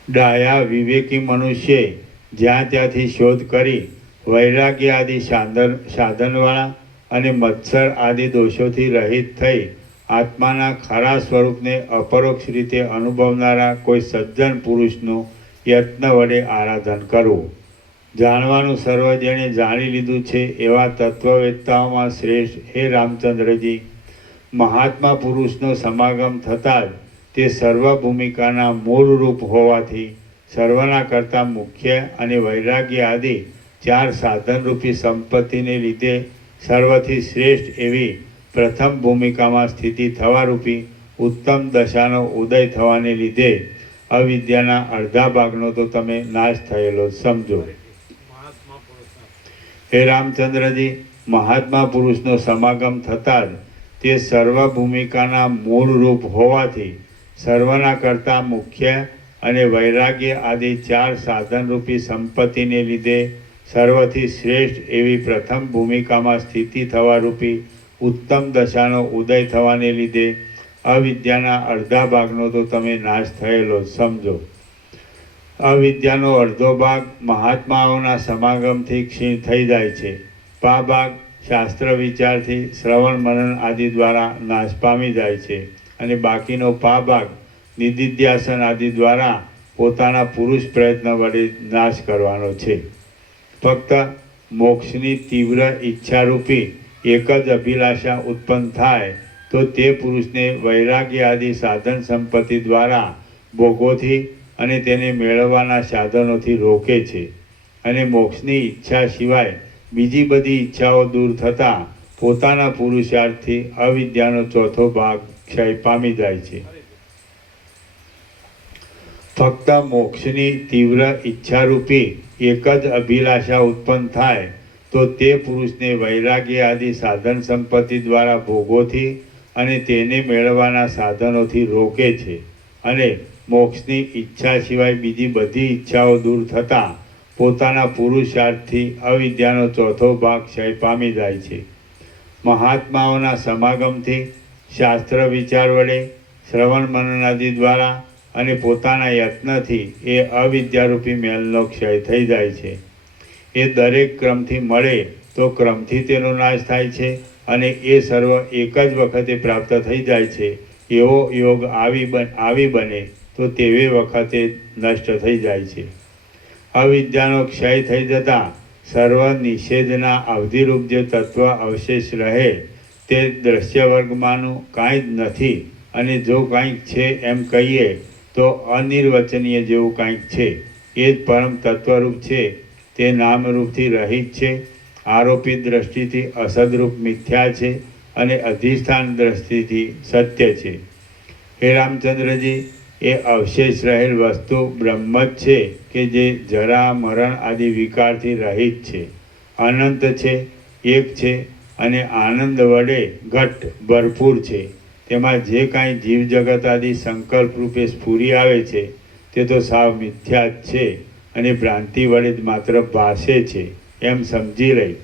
ડાયા વિવેકી મનુષ્ય જ્યાં ત્યાંથી શોધ કરી વૈરાગ્ય આદિ સાધનવાળા અને મત્સર આદિ દોષોથી રહિત થઈ આત્માના ખરા સ્વરૂપને અપરોક્ષ રીતે અનુભવનારા કોઈ સજ્જન પુરુષનું યત્ન વડે આરાધન કરવું. જાણવાનું સર્વ જેણે જાણી લીધું છે એવા તત્વવેત્તાઓમાં શ્રેષ્ઠ હે રામચંદ્રજી, મહાત્મા પુરુષનો સમાગમ થતાં જ તે સર્વ ભૂમિકાના મૂળ રૂપ હોવાથી સર્વના કરતાં મુખ્ય અને વૈરાગ્ય આદિ ચાર સાધનરૂપી સંપત્તિને લીધે સર્વથી શ્રેષ્ઠ એવી પ્રથમ ભૂમિકામાં સ્થિતિ થવારૂપી ઉત્તમ દશાનો ઉદય થવાને લીધે અવિદ્યાના અડધા ભાગનો તો તમે નાશ થયેલો સમજો. હે રામચંદ્રજી, મહાત્મા પુરુષનો સમાગમ થતાં જ તે સર્વ ભૂમિકાના મૂળ રૂપ હોવાથી સર્વના કરતાં મુખ્ય અને વૈરાગ્ય આદિ ચાર સાધનરૂપી સંપત્તિને લીધે સર્વથી શ્રેષ્ઠ એવી પ્રથમ ભૂમિકામાં સ્થિતિ થવારૂપી ઉત્તમ દશાનો ઉદય થવાને લીધે અવિદ્યાના અડધા ભાગનો તો તમે નાશ થયેલો સમજો. અવિદ્યાનો અડધો ભાગ મહાત્માઓના સમાગમથી ક્ષીણ થઈ જાય છે. પા ભાગ શાસ્ત્ર વિચારથી શ્રવણ મનન આદિ દ્વારા નાશ પામી જાય છે અને બાકીનો પા ભાગ નિધિધ્યાસન આદિ દ્વારા પોતાના પુરુષ પ્રયત્ન વડે નાશ કરવાનો છે. ફક્ત મોક્ષની તીવ્ર ઈચ્છારૂપી એક જ અભિલાષા ઉત્પન્ન થાય તો તે પુરુષને વૈરાગ્ય આદિ સાધન સંપત્તિ દ્વારા ભોગોથી અને તેને મેળવવાના સાધનોથી રોકે છે અને મોક્ષની ઈચ્છા સિવાય બીજી બધી ઈચ્છાઓ દૂર થતાં પોતાના પુરુષાર્થથી અવિદ્યાનો ચોથો ભાગ ક્ષય પામી જાય છે. ફક્ત મોક્ષની તીવ્ર ઈચ્છારૂપી એક જ અભિલાષા ઉત્પન્ન થાય તો તે પુરુષને વૈરાગ્ય આદિ સાધન સંપત્તિ દ્વારા ભોગોથી અને તેને મેળવવાના સાધનોથી રોકે છે અને મોક્ષની ઈચ્છા સિવાય બીજી બધી ઈચ્છાઓ દૂર થતાં પોતાના પુરુષાર્થથી અવિદ્યાનો ચોથો ભાગ ક્ષય પામી જાય છે. મહાત્માઓના સમાગમથી, શાસ્ત્ર વિચાર વડે, શ્રવણ મનનાદિ દ્વારા અને પોતાના યત્નથી એ અવિદ્યારૂપી મેલનો ક્ષય થઈ જાય છે. એ દરેક ક્રમથી મળે તો ક્રમથી તેનો નાશ થાય છે અને એ સર્વ એક જ વખતે પ્રાપ્ત થઈ જાય છે. એવો યોગ આવી બને તો તેવે વખતે નષ્ટ થઈ જાય છે. અવિદ્યાનો ક્ષય થઈ જતાં સર્વ નિષેધના અવધિરૂપ જે તત્વ અવશેષ રહે તે દ્રશ્ય વર્ગમાંનું કાંઈ જ નથી અને જો કાંઈક છે એમ કહીએ તો અનિર્વચનીય જેવું કાંઈક છે. એ જ પરમ તત્વરૂપ છે. તે નામરૂપથી રહિત છે, આરોપિત દ્રષ્ટિથી અસદરૂપ મિથ્યા છે અને અધિષ્ઠાન દ્રષ્ટિથી સત્ય છે. હે રામચંદ્રજી, એ અવશેષ રહેલ વસ્તુ બ્રહ્મ જ છે કે જે જરા મરણ આદિ વિકારથી રહિત છે, અનંત છે, એક છે અને આનંદ વડે ઘટ ભરપૂર છે. તેમાં જે કાંઈ જીવજગત આદિ સંકલ્પ રૂપે સ્ફુરી આવે છે તે તો સાવ મિથ્યા જ છે અને ભ્રાંતિ વડે જ માત્ર ભાસે છે એમ સમજી રહી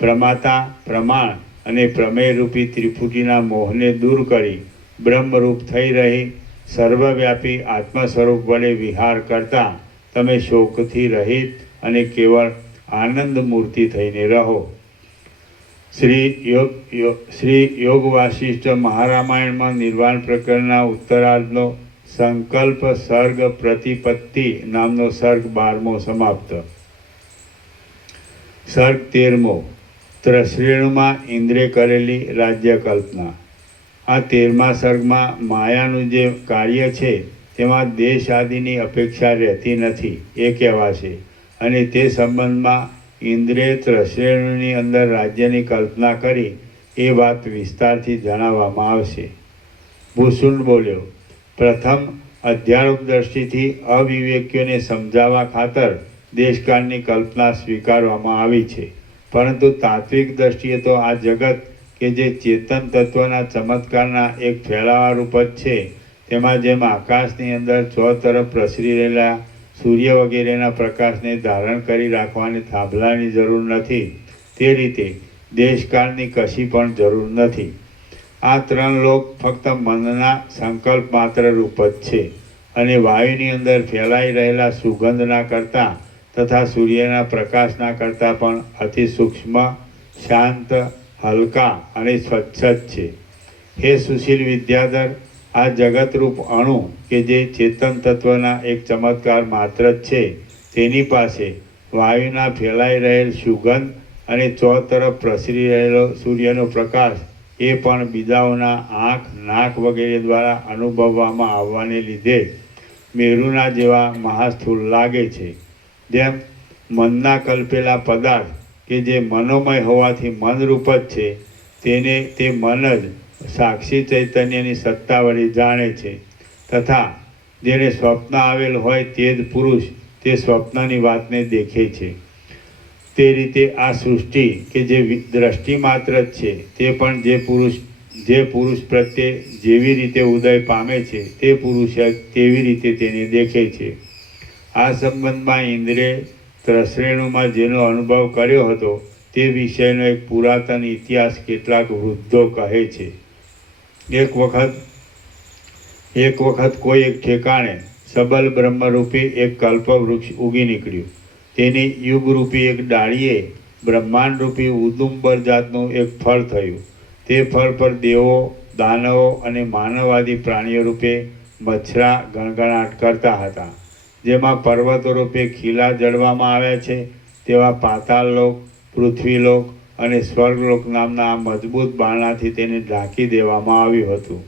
પ્રમાતા, પ્રમાણ અને પ્રમેયરૂપી ત્રિપુટીના મોહને દૂર કરી બ્રહ્મરૂપ થઈ રહી સર્વવ્યાપી આત્મ સ્વરૂપ વડે વિહાર કરતા તમે શોકથી રહિત અને કેવળ આનંદ મૂર્તિ થઈને રહો. શ્રી યોગ વાસિષ્ઠ મહારામાયણમાં નિર્વાણ પ્રકરણના ઉત્તરાર્ધનો સંકલ્પ સર્ગ પ્રતિપત્તિ નામનો સર્ગ 12મો સમાપ્ત. સર્ગ 13મો ત્રશ્રેણુમાં ઇન્દ્રે કરેલી રાજ્ય કલ્પના. આ 13મા સર્ગમાં માયાનું જે કાર્ય છે તેમાં દેશ આદિની અપેક્ષા રહેતી નથી એ કહેવાશે અને તે સંબંધમાં ઇન્દ્રે ત્રશ્રેણુની અંદર રાજ્યની કલ્પના કરી એ વાત વિસ્તારથી જણાવવામાં આવશે. ભૂષુંડ બોલ્યો, પ્રથમ અધ્યારોપ દ્રષ્ટિથી અવિવેકીઓને સમજાવવા ખાતર દેશકાળની કલ્પના સ્વીકારવામાં આવી છે, પરંતુ તાત્વિક દ્રષ્ટિએ તો આ જગત કે જે ચેતન તત્વના ચમત્કારના એક ફેલાવા રૂપ જ છે, તેમાં જેમ આકાશની અંદર ચોતરફ પ્રસરી રહેલા સૂર્ય વગેરેના પ્રકાશને ધારણ કરી રાખવાની થાંભલાની જરૂર નથી, તે રીતે દેશકાળની કશી પણ જરૂર નથી. આ 3 લોક ફક્ત મનના સંકલ્પ માત્ર રૂપ જ છે અને વાયુની અંદર ફેલાઈ રહેલા સુગંધના કરતાં તથા સૂર્યના પ્રકાશના કરતાં પણ અતિ સૂક્ષ્મ, શાંત, હલકા અને સ્વચ્છ જ છે. હે સુશીલ વિદ્યાધર, આ જગતરૂપ અણુ કે જે ચેતન તત્વના એક ચમત્કાર માત્ર જ છે, તેની પાસે વાયુના ફેલાઈ રહેલ સુગંધ અને ચોતરફ પ્રસરી રહેલો સૂર્યનો પ્રકાશ એ પણ બીજાઓના આંખ, નાક વગેરે દ્વારા અનુભવવામાં આવવાને લીધે મેરુના જેવા મહાસ્થૂળ લાગે છે. જેમ મનના કલ્પેલા પદાર્થ કે જે મનોમય હોવાથી મનરૂપ જ છે, તેને તે મન જ સાક્ષી ચૈતન્યની સત્તા વડે જાણે છે, તથા જેને સ્વપ્ન આવેલ હોય તે જ પુરુષ તે સ્વપ્નની વાતને દેખે છે. તે રીતે આ સૃષ્ટિ કે જે દ્રષ્ટિ માત્ર જ છે, તે પણ જે પુરુષ પ્રત્યે જેવી રીતે ઉદય પામે છે તે પુરુષ તેવી રીતે તેને દેખે છે. આ સંબંધમાં ઇન્દ્રે ત્રશ્રેણુમાં જેનો અનુભવ કર્યો હતો તે વિષયનો એક પુરાતન ઇતિહાસ કેટલાક વૃદ્ધો કહે છે. એક વખત કોઈ એક ઠેકાણે સબલ બ્રહ્મરૂપી એક કલ્પવૃક્ષ ઉગી નીકળ્યું. તેની યુગરૂપી એક ડાળીએ બ્રહ્માંડરૂપી ઉદુંબર જાતનું એક ફળ થયું. તે ફળ પર દેવો, દાનવો અને માનવાદી પ્રાણીઓ રૂપે મચ્છરા ગણગણાટ કરતા હતા. જેમાં પર્વતો રૂપે ખીલા જડવામાં આવ્યા છે તેવા પાતાળલોક, પૃથ્વીલોક અને સ્વર્ગલોક નામના મજબૂત બારણાથી તેને ઢાંકી દેવામાં આવ્યું હતું.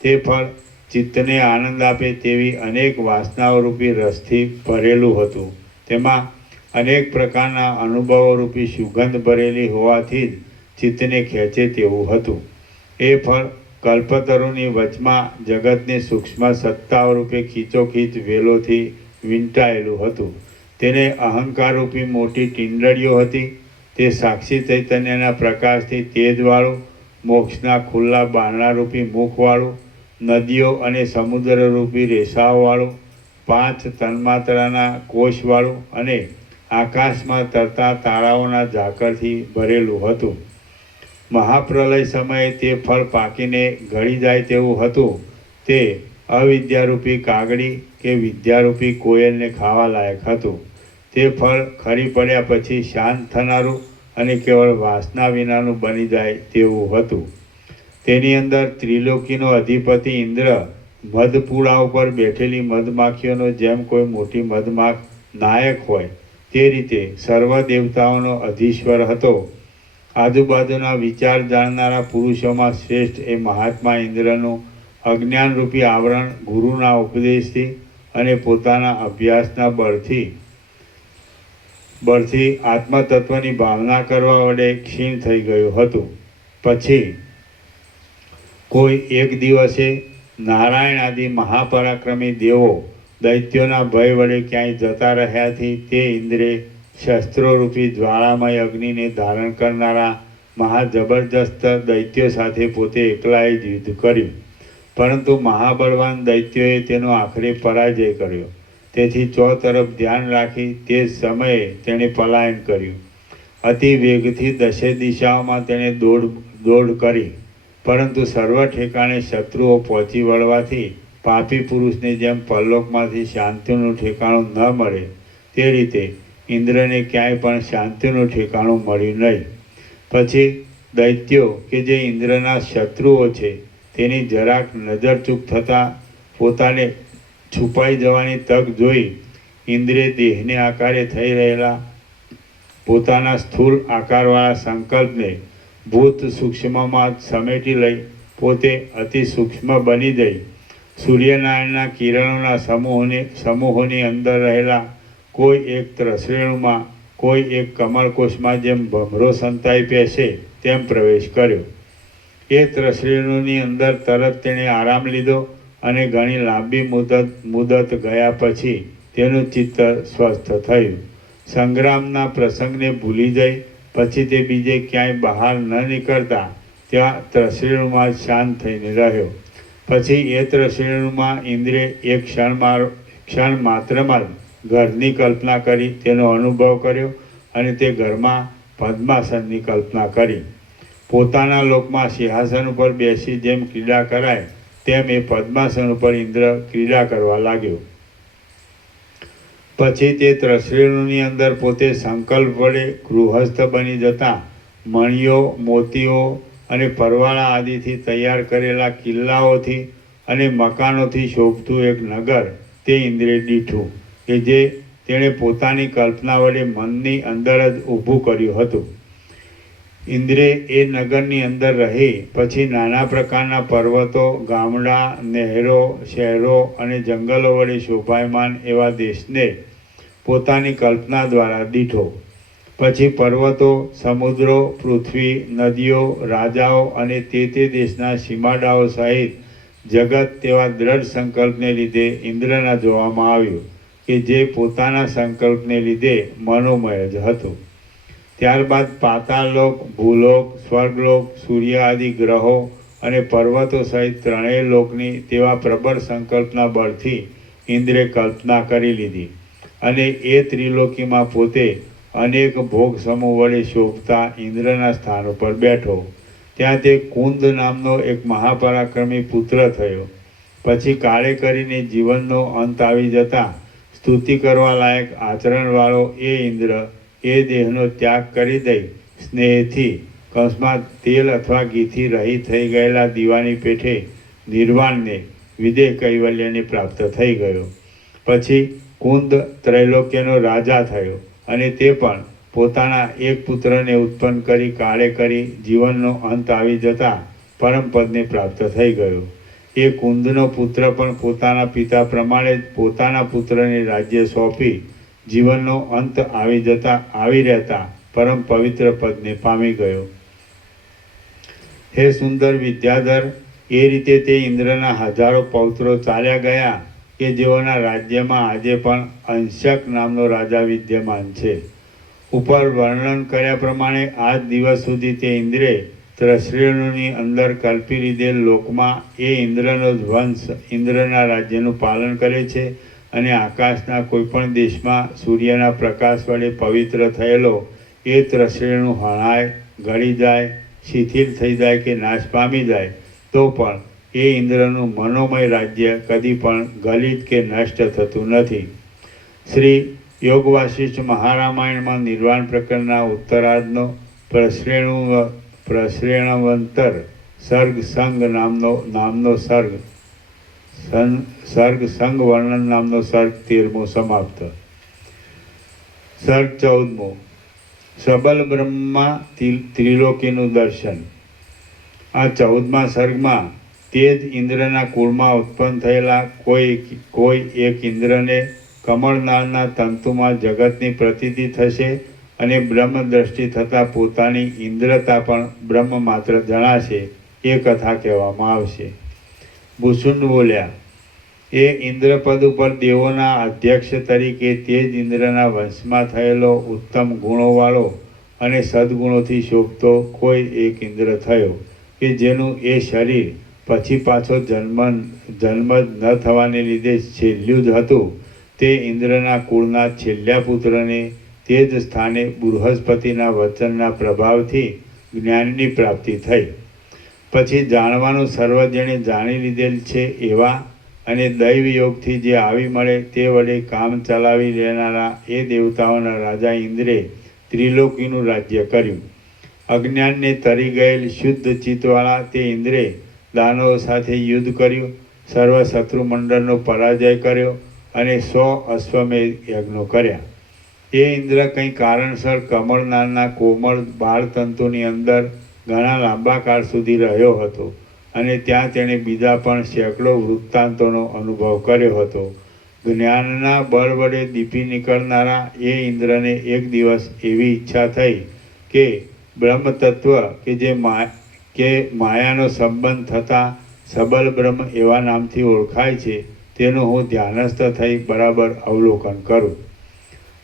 તે ફળ ચિત્તને આનંદ આપે તેવી અનેક વાસનાઓ રૂપી રસથી ભરેલું હતું. તેમાં અનેક પ્રકારના અનુભવો રૂપી સુગંધ ભરેલી હોવાથી જ ચિત્તને ખેંચે તેવું હતું. એ ફળ કલ્પતરુની વચમાં જગતને સૂક્ષ્મ સત્તાઓ રૂપે ખીચોખીચ વેલોથી વીંટાયેલું હતું. તેને અહંકાર રૂપી મોટી ટીંડળીઓ હતી તે સાક્ષી ચૈતન્યના પ્રકાશથી તેજવાળું, મોક્ષના ખુલ્લા બારણારૂપી મુખવાળું, નદીઓ અને સમુદ્રરૂપી રેસાઓવાળું, 5 તન્માત્રાના કોષવાળું અને આકાશમાં તરતા તારાઓના ઝાકળથી ભરેલું હતું. મહાપ્રલય સમયે તે ફળ પાકીને ગળી જાય તેવું હતું. તે અવિદ્યારૂપી કાગડી કે વિદ્યારૂપી કોયલને ખાવા લાયક હતું. તે ફળ ખરી પડ્યા પછી શાંત થનારું અને કેવળ વાસના વિનાનું બની જાય તેવું હતું. તેની અંદર ત્રિલોકીનો અધિપતિ ઇન્દ્ર મધપુડા ઉપર બેઠેલી મધમાખીઓનો જેમ કોઈ મોટી મધમાખ નાયક હોય તે રીતે સર્વ દેવતાઓનો અધીશ્વર હતો. આજુબાજુના વિચાર જાણનારા પુરુષોમાં શ્રેષ્ઠ એ મહાત્મા ઇન્દ્રનું અજ્ઞાનરૂપી આવરણ ગુરુના ઉપદેશથી અને પોતાના અભ્યાસના બળથી આત્મતત્વની ભાવના કરવા વડે ક્ષીણ થઈ ગયું હતું. પછી કોઈ એક દિવસે નારાયણ આદિ મહાપરાક્રમી દેવો દૈત્યોના ભય વડે ક્યાંય જતા રહ્યાથી તે ઇન્દ્રે શસ્ત્રોરૂપી જ્વાળામય અગ્નિને ધારણ કરનારા મહાજબરજસ્ત દૈત્યો સાથે પોતે એકલાએ જ યુદ્ધ કર્યું. પરંતુ મહાબળવાન દૈત્યોએ તેનો આખરે પરાજય કર્યો. તેથી ચોતરફ ધ્યાન રાખી તે જ સમયે તેણે પલાયન કર્યું. અતિ વેગથી 10 દિશાઓમાં તેણે દોડ કરી. પરંતુ સર્વ ઠેકાણે શત્રુઓ પહોંચી વળવાથી પાપી પુરુષને જેમ પરલોકમાંથી શાંતિનું ઠેકાણું ન મળે તે રીતે ઇન્દ્રને ક્યાંય પણ શાંતિનું ઠેકાણું મળ્યું નહીં. પછી દૈત્યો કે જે ઇન્દ્રના શત્રુઓ છે તેની જરાક નજરચૂક થતાં પોતાને છુપાઈ જવાની તક જોઈ ઇન્દ્રે દેહને આકારે થઈ રહેલા પોતાના સ્થૂળ આકારવાળા સંકલ્પને ભૂત સૂક્ષ્મમાં સમેટી લઈ પોતે અતિ સૂક્ષ્મ બની જઈ સૂર્યનારાયણના કિરણોના સમૂહોની અંદર રહેલા કોઈ એક ત્રસરેણુમાં કોઈ એક કમળકોષમાં જેમ ભમરો સંતાઈ બેસે તેમ પ્રવેશ કર્યો. એ ત્રસરેણુની અંદર તરત તેણે આરામ લીધો અને ઘણી લાંબી મુદત ગયા પછી તેનું ચિત્ત સ્વસ્થ થયું. સંગ્રામના પ્રસંગને ભૂલી જઈ પછી તે બીજે ક્યાંય બહાર ન નીકળતા ત્યાં ત્રસરેણુમાં શાંત થઈને રહ્યો. પછી એ ત્રસરેણુમાં ઇન્દ્રે એક ક્ષણ માત્રમાં ઘરની કલ્પના કરી તેનો અનુભવ કર્યો અને તે ઘરમાં પદ્માસનની કલ્પના કરી. પોતાના લોકમાં સિંહાસન ઉપર બેસી જેમ ક્રીડા કરાય તેમ એ પદ્માસન ઉપર ઇન્દ્ર ક્રીડા કરવા લાગ્યો. પછી તે ત્રસરેણુની અંદર પોતે સંકલ્પ વડે ગૃહસ્થ બની જતા મણિયો, મોતીઓ અને પરવાળા આદિથી તૈયાર કરેલા કિલ્લાઓથી અને મકાનોથી શોભતું એક નગર તે ઇન્દ્રે દીઠું કે જે તેણે પોતાની કલ્પના વડે મનની અંદર જ ઊભું કર્યું હતું. ઇન્દ્રે એ નગરની અંદર રહી પછી નાના પ્રકારના પર્વતો, ગામડાં, નહેરો, શહેરો અને જંગલો વડે શોભાયમાન એવા દેશને પોતાની કલ્પના દ્વારા દીઠો. પછી પર્વતો, સમુદ્રો, પૃથ્વી, નદીઓ, રાજાઓ અને તે દેશના સીમાડાઓ સહિત જગત તેવા દ્રઢ સંકલ્પને લીધે ઇન્દ્રના જોવામાં આવ્યું કે જે પોતાના સંકલ્પને લીધે મનોમય જ હતું. ત્યારબાદ પાતાળલોક, ભૂલોક, સ્વર્ગલોક, સૂર્ય આદિ ગ્રહો અને પર્વતો સહિત 3 લોકની તેવા પ્રબળ સંકલ્પના બળથી ઇન્દ્રે કલ્પના કરી લીધી અને એ ત્રિલોકીમાં પોતે અનેક ભોગ સમૂહ વડે શોભતા ઇન્દ્રના સ્થાન ઉપર બેઠો. ત્યાં તે કુંદ નામનો એક મહાપરાક્રમી પુત્ર થયો. પછી કાળે કરીને જીવનનો અંત આવી જતા સ્તુતિ કરવા લાયક આચરણવાળો એ ઇન્દ્ર એ દેહનો ત્યાગ કરી દઈ સ્નેહથી કંસમાં તેલ અથવા ઘીથી રહી થઈ ગયેલા દીવાની પેઠે નિર્વાણને વિદેહ કૈવલ્યને પ્રાપ્ત થઈ ગયો. પછી કુંદ ત્રૈલોક્યનો રાજા થયો અને તે પણ પોતાના એક પુત્રને ઉત્પન્ન કરી કાળે કરી જીવનનો અંત આવી જતા પરમપદને પ્રાપ્ત થઈ ગયો. એ કુંદનો પુત્ર પણ પોતાના પિતા પ્રમાણે જ પોતાના પુત્રને રાજ્ય સોંપી જીવનનો અંત આવી રહેતા પરમ પવિત્ર પદને પામી ગયો. હે સુંદર વિદ્યાધર, એ રીતે તે ઇન્દ્રના હજારો પૌત્રો ચાલ્યા ગયા કે જેઓના રાજ્યમાં આજે પણ અંશક નામનો રાજા વિદ્યમાન છે. ઉપર વર્ણન કર્યા પ્રમાણે આજ દિવસ સુધી તે ઇન્દ્રે ત્રશ્રેણીની અંદર કલ્પી લીધેલ લોકમાં એ ઇન્દ્રનો જ વંશ ઇન્દ્રના રાજ્યનું પાલન કરે છે અને આકાશના કોઈપણ દેશમાં સૂર્યના પ્રકાશ વડે પવિત્ર થયેલો એ ત્રશ્રેણું હણાય, ગળી જાય, શિથિલ થઈ જાય કે નાશ પામી જાય તો પણ એ ઇન્દ્રનું મનોમય રાજ્ય કદી પણ ગલિત કે નષ્ટ થતું નથી. શ્રી યોગ વાસિષ્ઠ મહારામાયણમાં નિર્વાણ પ્રકરણના ઉત્તરાર્ધનો પ્રશ્રેણવંતર સર્ગ સંગ નામનો સર્ગ સંગ વર્ણન નામનો સર્ગ 13મો સમાપ્ત. સર્ગ 14મો સબલ બ્રહ્મમાં ત્રિલોકીનું દર્શન. આ 14મા સર્ગમાં તે જ ઇન્દ્રના કુળમાં ઉત્પન્ન થયેલા કોઈ એક ઇન્દ્રને કમળનાળના તંતુમાં જગતની પ્રતીતિ થશે અને બ્રહ્મ દ્રષ્ટિ થતાં પોતાની ઇન્દ્રતા પણ બ્રહ્મ માત્ર જણાશે એ કથા કહેવામાં આવશે. ભૂષુંડ બોલ્યા, એ ઇન્દ્રપદ ઉપર દેવોના અધ્યક્ષ તરીકે તે જ ઇન્દ્રના વંશમાં થયેલો ઉત્તમ ગુણોવાળો અને સદગુણોથી શોભતો કોઈ એક ઇન્દ્ર થયો કે જેનું એ શરીર પછી પાછો જન્મ જ ન થવાને લીધે છેલ્લું જ હતું. તે ઇન્દ્રના કુળના છેલ્લા પુત્રને તે જ સ્થાને બૃહસ્પતિના વચનના પ્રભાવથી જ્ઞાનની પ્રાપ્તિ થઈ. પછી જાણવાનું સર્વ જેણે જાણી લીધેલ છે એવા અને દૈવ યોગથી જે આવી મળે તે વડે કામ ચલાવી લેનારા એ દેવતાઓના રાજા ઇન્દ્રે ત્રિલોકીનું રાજ્ય કર્યું. અજ્ઞાનને તરી ગયેલ શુદ્ધ ચિત્તવાળા તે ઇન્દ્રે દાનવો સાથે યુદ્ધ કર્યું, સર્વ શત્રુ મંડળનો પરાજય કર્યો અને 100 અશ્વમેધ યજ્ઞો કર્યા. એ ઇન્દ્ર કંઈ કારણસર કમળનાળના કોમળ બાળતંતુની અંદર ઘણા લાંબા કાળ સુધી રહ્યો હતો અને ત્યાં તેણે બીજા પણ સેંકડો વૃત્તાંતોનો અનુભવ કર્યો હતો. જ્ઞાનના બળ વડે દીપી નીકળનારા એ ઇન્દ્રને એક દિવસ એવી ઈચ્છા થઈ કે બ્રહ્મ તત્વ કે માયાનો સંબંધ થતાં સબલ બ્રહ્મ એવા નામથી ઓળખાય છે તેનું હું ધ્યાનસ્થ થઈ બરાબર અવલોકન કરું.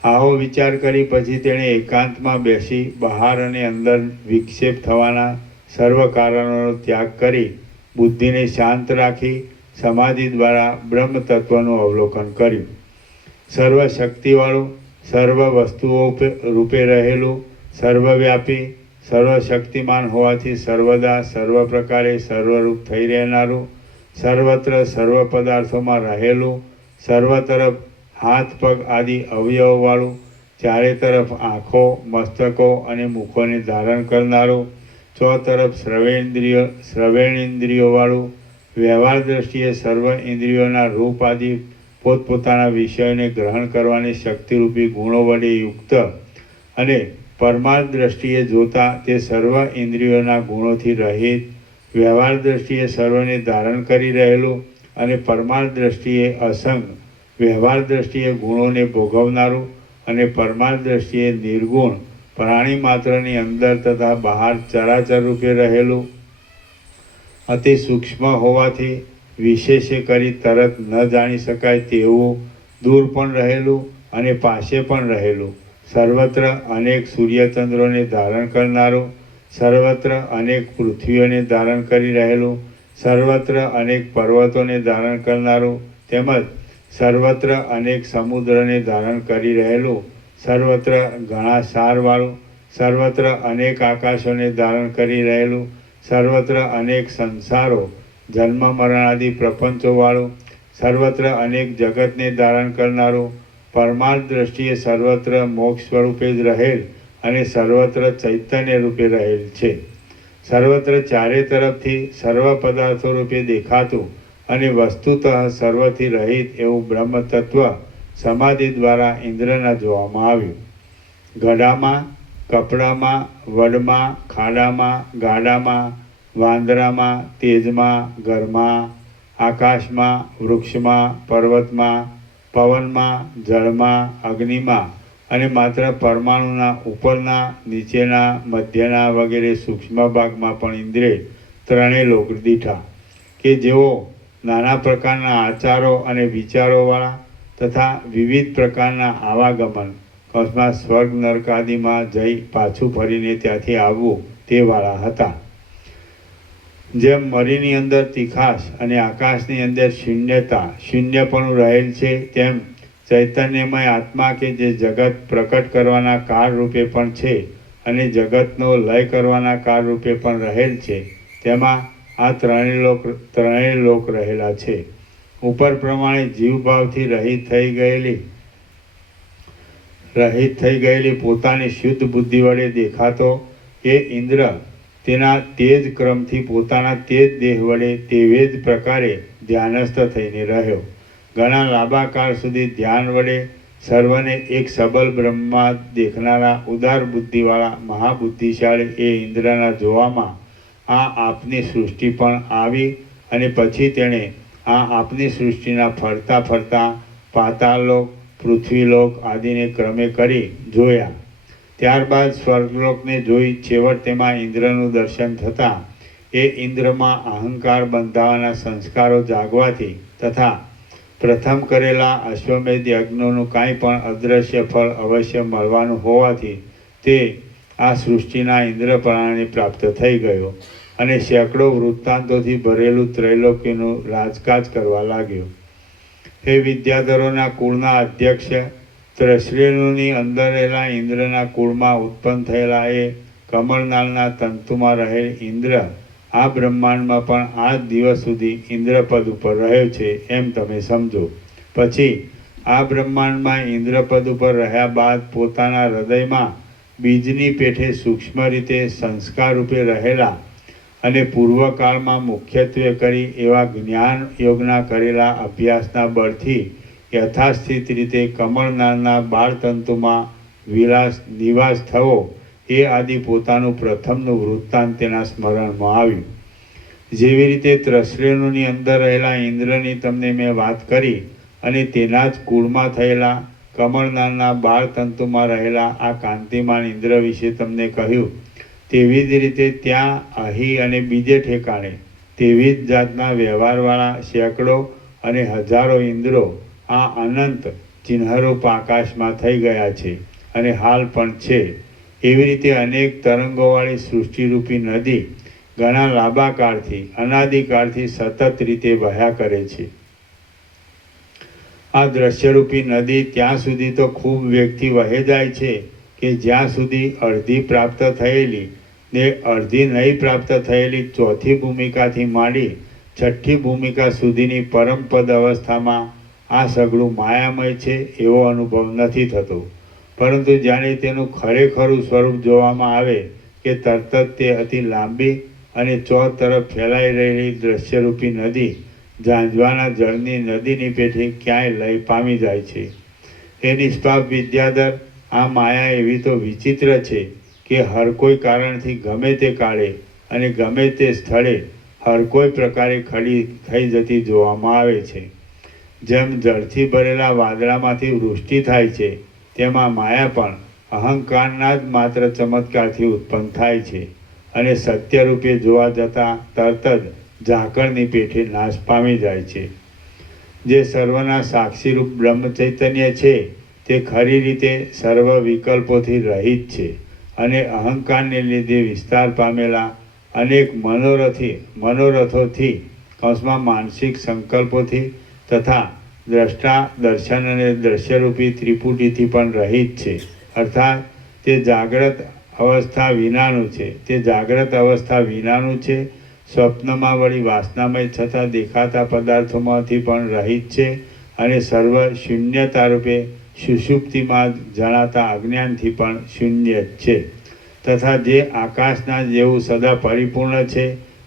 આવો વિચાર કરી પછી તેણે એકાંતમાં બેસી બહાર અને અંદર વિક્ષેપ થવાના સર્વ કારણોનો ત્યાગ કરી બુદ્ધિને શાંત રાખી સમાધિ દ્વારા બ્રહ્મ તત્વનું અવલોકન કર્યું. સર્વશક્તિવાળું, સર્વ વસ્તુઓ રૂપે રહેલું, સર્વવ્યાપી, સર્વશક્તિમાન હોવાથી સર્વદા સર્વ પ્રકારે સર્વરૂપ થઈ રહેનારું, સર્વત્ર સર્વ પદાર્થોમાં રહેલું, સર્વ તરફ હાથ પગ આદિ અવયવવાળું, ચારે તરફ આંખો, મસ્તકો અને મુખોને ધારણ કરનારું, ચોતરફ શ્રવેણેન્દ્રિયોવાળું, વ્યવહાર દ્રષ્ટિએ સર્વ ઇન્દ્રિયોના રૂપ આદિ પોતપોતાના વિષયોને ગ્રહણ કરવાની શક્તિરૂપી ગુણો વડે યુક્ત અને પરમાર્થ દ્રષ્ટિએ જોતા તે સર્વ ઇન્દ્રિયોના ગુણોથી રહિત, વ્યવહાર દ્રષ્ટિએ સર્વને ધારણ કરી રહેલું અને પરમાર્થ દ્રષ્ટિએ અસંગ, વ્યવહાર દ્રષ્ટિએ ગુણોને ભોગવનારું અને પરમાર્થ દ્રષ્ટિએ નિર્ગુણ, પ્રાણી માત્રની અંદર તથા બહાર ચરાચર રૂપે રહેલું, અતિ સૂક્ષ્મ હોવાથી વિશેષે કરી તરત ન જાણી શકાય તેવું, દૂર પણ રહેલું અને પાસે પણ રહેલું, સર્વત્ર અનેક સૂર્યચંદ્રોને ધારણ કરનારું, સર્વત્ર અનેક પૃથ્વીઓને ધારણ કરી રહેલું, સર્વત્ર અનેક પર્વતોને ધારણ કરનારું, તેમજ સર્વત્ર અનેક સમુદ્રને ધારણ કરી રહેલું, સર્વત્ર ઘણા સારવાળું, સર્વત્ર અનેક આકાશોને ધારણ કરી રહેલું, સર્વત્ર અનેક સંસારો, જન્મ મરણાદિ પ્રપંચોવાળું, સર્વત્ર અનેક જગતને ધારણ કરનારું, પરમાર્થ દ્રષ્ટિએ સર્વત્ર મોક્ષ સ્વરૂપે જ રહેલ અને સર્વત્ર ચૈતન્ય રૂપે રહેલ છે. સર્વત્ર ચારે તરફથી સર્વ પદાર્થો રૂપે દેખાતું અને વસ્તુતઃ સર્વથી રહિત એવું બ્રહ્મ તત્વ સમાધિ દ્વારા ઇન્દ્રના જોવામાં આવ્યું. ગઢામાં, કપડામાં, વડમાં, ખાડામાં, ગાડામાં, વાંદરામાં, તેજમાં, ઘરમાં, આકાશમાં, વૃક્ષમાં, પર્વતમાં, પવનમાં, જળમાં, અગ્નિમાં અને માત્ર પરમાણુના ઉપરના, નીચેના, મધ્યના વગેરે સૂક્ષ્મ ભાગમાં પણ ઇન્દ્રે ત્રણેય લોક દીઠા કે જેઓ નાના પ્રકારના આચારો અને વિચારોવાળા તથા વિવિધ પ્રકારના આવાગમન, કૌંસમાં સ્વર્ગ નર્ક આદિમાં જઈ પાછું ફરીને ત્યાંથી આવવું તે વાળા હતા. જેમ મરીની અંદર તીખાશ અને આકાશની અંદર શૂન્યપણું રહેલ છે, તેમ ચૈતન્યમય આત્મા કે જે જગત પ્રકટ કરવાના કાળ રૂપે પણ છે અને જગતનો લય કરવાના કાળ રૂપે પણ રહેલ છે, તેમાં આ ત્રણેય લોક રહેલા છે. ઉપર પ્રમાણે જીવભાવથી રહિત થઈ ગયેલી પોતાની શુદ્ધ બુદ્ધિ વડે દેખાતો એ ઇન્દ્ર તેના તેજ ક્રમથી પોતાના તેજ દેહ વડે તેવે જ પ્રકારે ધ્યાનસ્થ થઈને રહ્યો. ઘણા લાંબા કાળ સુધી ધ્યાન વડે સર્વને એક સબલ બ્રહ્મમાં દેખનારા ઉદાર બુદ્ધિવાળા મહાબુદ્ધિશાળી એ ઇન્દ્રના જોવામાં આ આપની સૃષ્ટિ પણ આવી અને પછી તેણે આ આપની સૃષ્ટિના ફરતા ફરતા પાતાળલોક, પૃથ્વીલોક આદિને ક્રમે કરી જોયા. ત્યારબાદ સ્વર્ગલોકને જોઈ છેવટ તેમાં ઇન્દ્રનું દર્શન થતાં એ ઇન્દ્રમાં અહંકાર બંધાવાના સંસ્કારો જાગવાથી તથા પ્રથમ કરેલા અશ્વમેધ યજ્ઞોનું કાંઈ પણ અદૃશ્ય ફળ અવશ્ય મળવાનું હોવાથી તે આ સૃષ્ટિના ઇન્દ્રપણાને પ્રાપ્ત થઈ ગયો અને સેંકડો વૃત્તાંતોથી ભરેલું ત્રૈલોક્યનું રાજકાજ કરવા લાગ્યો. હે વિદ્યાધરોના કુળના અધ્યક્ષ, ત્રશ્રેણુની અંદર રહેલા ઇન્દ્રના કુળમાં ઉત્પન્ન થયેલા એ કમળનાળના તંતુમાં રહેલ ઇન્દ્ર આ બ્રહ્માંડમાં પણ આ દિવસ સુધી ઇન્દ્રપદ ઉપર રહ્યો છે એમ તમે સમજો. પછી આ બ્રહ્માંડમાં ઇન્દ્રપદ ઉપર રહ્યા બાદ પોતાના હૃદયમાં બીજની પેઠે સૂક્ષ્મ રીતે સંસ્કાર રૂપે રહેલા અને પૂર્વકાળમાં મુખ્યત્વે કરી એવા જ્ઞાન યોગના કરેલા અભ્યાસના બળથી યથાસ્થિત રીતે કમળનાળના બાળતંતુમાં નિવાસ થવો એ આદિ પોતાનું પ્રથમનું વૃત્તાંત તેના સ્મરણમાં આવ્યું. જેવી રીતે ત્રશ્રેણુની અંદર રહેલા ઇન્દ્રની તમને મેં વાત કરી અને તેના જ કુળમાં થયેલા કમળનાળના બાળતંતુમાં રહેલા આ કાંતિમાન ઇન્દ્ર વિશે તમને કહ્યું, તેવી જ રીતે ત્યાં અહીં અને બીજે ઠેકાણે તેવી જ જાતના વ્યવહારવાળા સેંકડો અને હજારો ઇન્દ્રો આ અનંત ચિહ્નરૂપ આકાશમાં થઈ ગયા છે અને હાલ પણ છે. એવી રીતે અનેક તરંગોવાળી સૃષ્ટિરૂપી નદી ઘણા લાંબા કાળથી અનાદિકાળથી સતત રીતે વહ્યા કરે છે. આ દ્રશ્યરૂપી નદી ત્યાં સુધી તો ખૂબ વેગથી વહે જાય છે કે જ્યાં સુધી અડધી પ્રાપ્ત થયેલી ને અડધી નહીં પ્રાપ્ત થયેલી ચોથી ભૂમિકાથી માંડી છઠ્ઠી ભૂમિકા સુધીની પરમપદ અવસ્થામાં આ સઘળું માયામય છે એવો અનુભવ નથી થતો. પરંતુ જાણે તેનું ખરેખરું સ્વરૂપ જોવામાં આવે કે તરત જ તે અતિ લાંબી અને ચોર તરફ ફેલાઈ રહેલી દ્રશ્યરૂપી નદી ઝાંઝવાના જળની નદીની પેઠે ક્યાંય લય પામી જાય છે. એ નિષ્પાપ વિદ્યાધર, આ માયા એવી તો વિચિત્ર છે કે હર કોઈ કારણથી ગમે તે કાળે અને ગમે તે સ્થળે હર કોઈ પ્રકારે ખડી થઈ જતી જોવામાં આવે છે. જેમ જળથી ભરેલા વાદળામાંથી વૃષ્ટિ થાય છે, તેમાં માયા પણ અહંકારના જ માત્ર ચમત્કારથી ઉત્પન્ન થાય છે અને સત્યરૂપે જોવા જતાં તરત જ ઝાકળની પેઠે નાશ પામી જાય છે. જે સર્વના સાક્ષીરૂપ બ્રહ્મ ચૈતન્ય છે તે ખરી રીતે સર્વ વિકલ્પોથી રહિત છે અને અહંકારને લીધે વિસ્તાર પામેલા અનેક મનોરથોથી કૌંસમાં માનસિક સંકલ્પોથી તથા દ્રષ્ટા, દર્શન અને દ્રશ્યરૂપી ત્રિપુટીથી પણ રહિત છે. અર્થાત તે જાગ્રત અવસ્થા વિનાનું છે. સ્વપ્નમાં વળી વાસનામય છતાં દેખાતા પદાર્થોમાંથી પણ રહિત છે અને સર્વ શૂન્યતા રૂપે સુષુપ્તિમાં જણાતા અજ્ઞાનથી પણ શૂન્ય જ છે. તથા જે આકાશના જેવું સદા પરિપૂર્ણ છે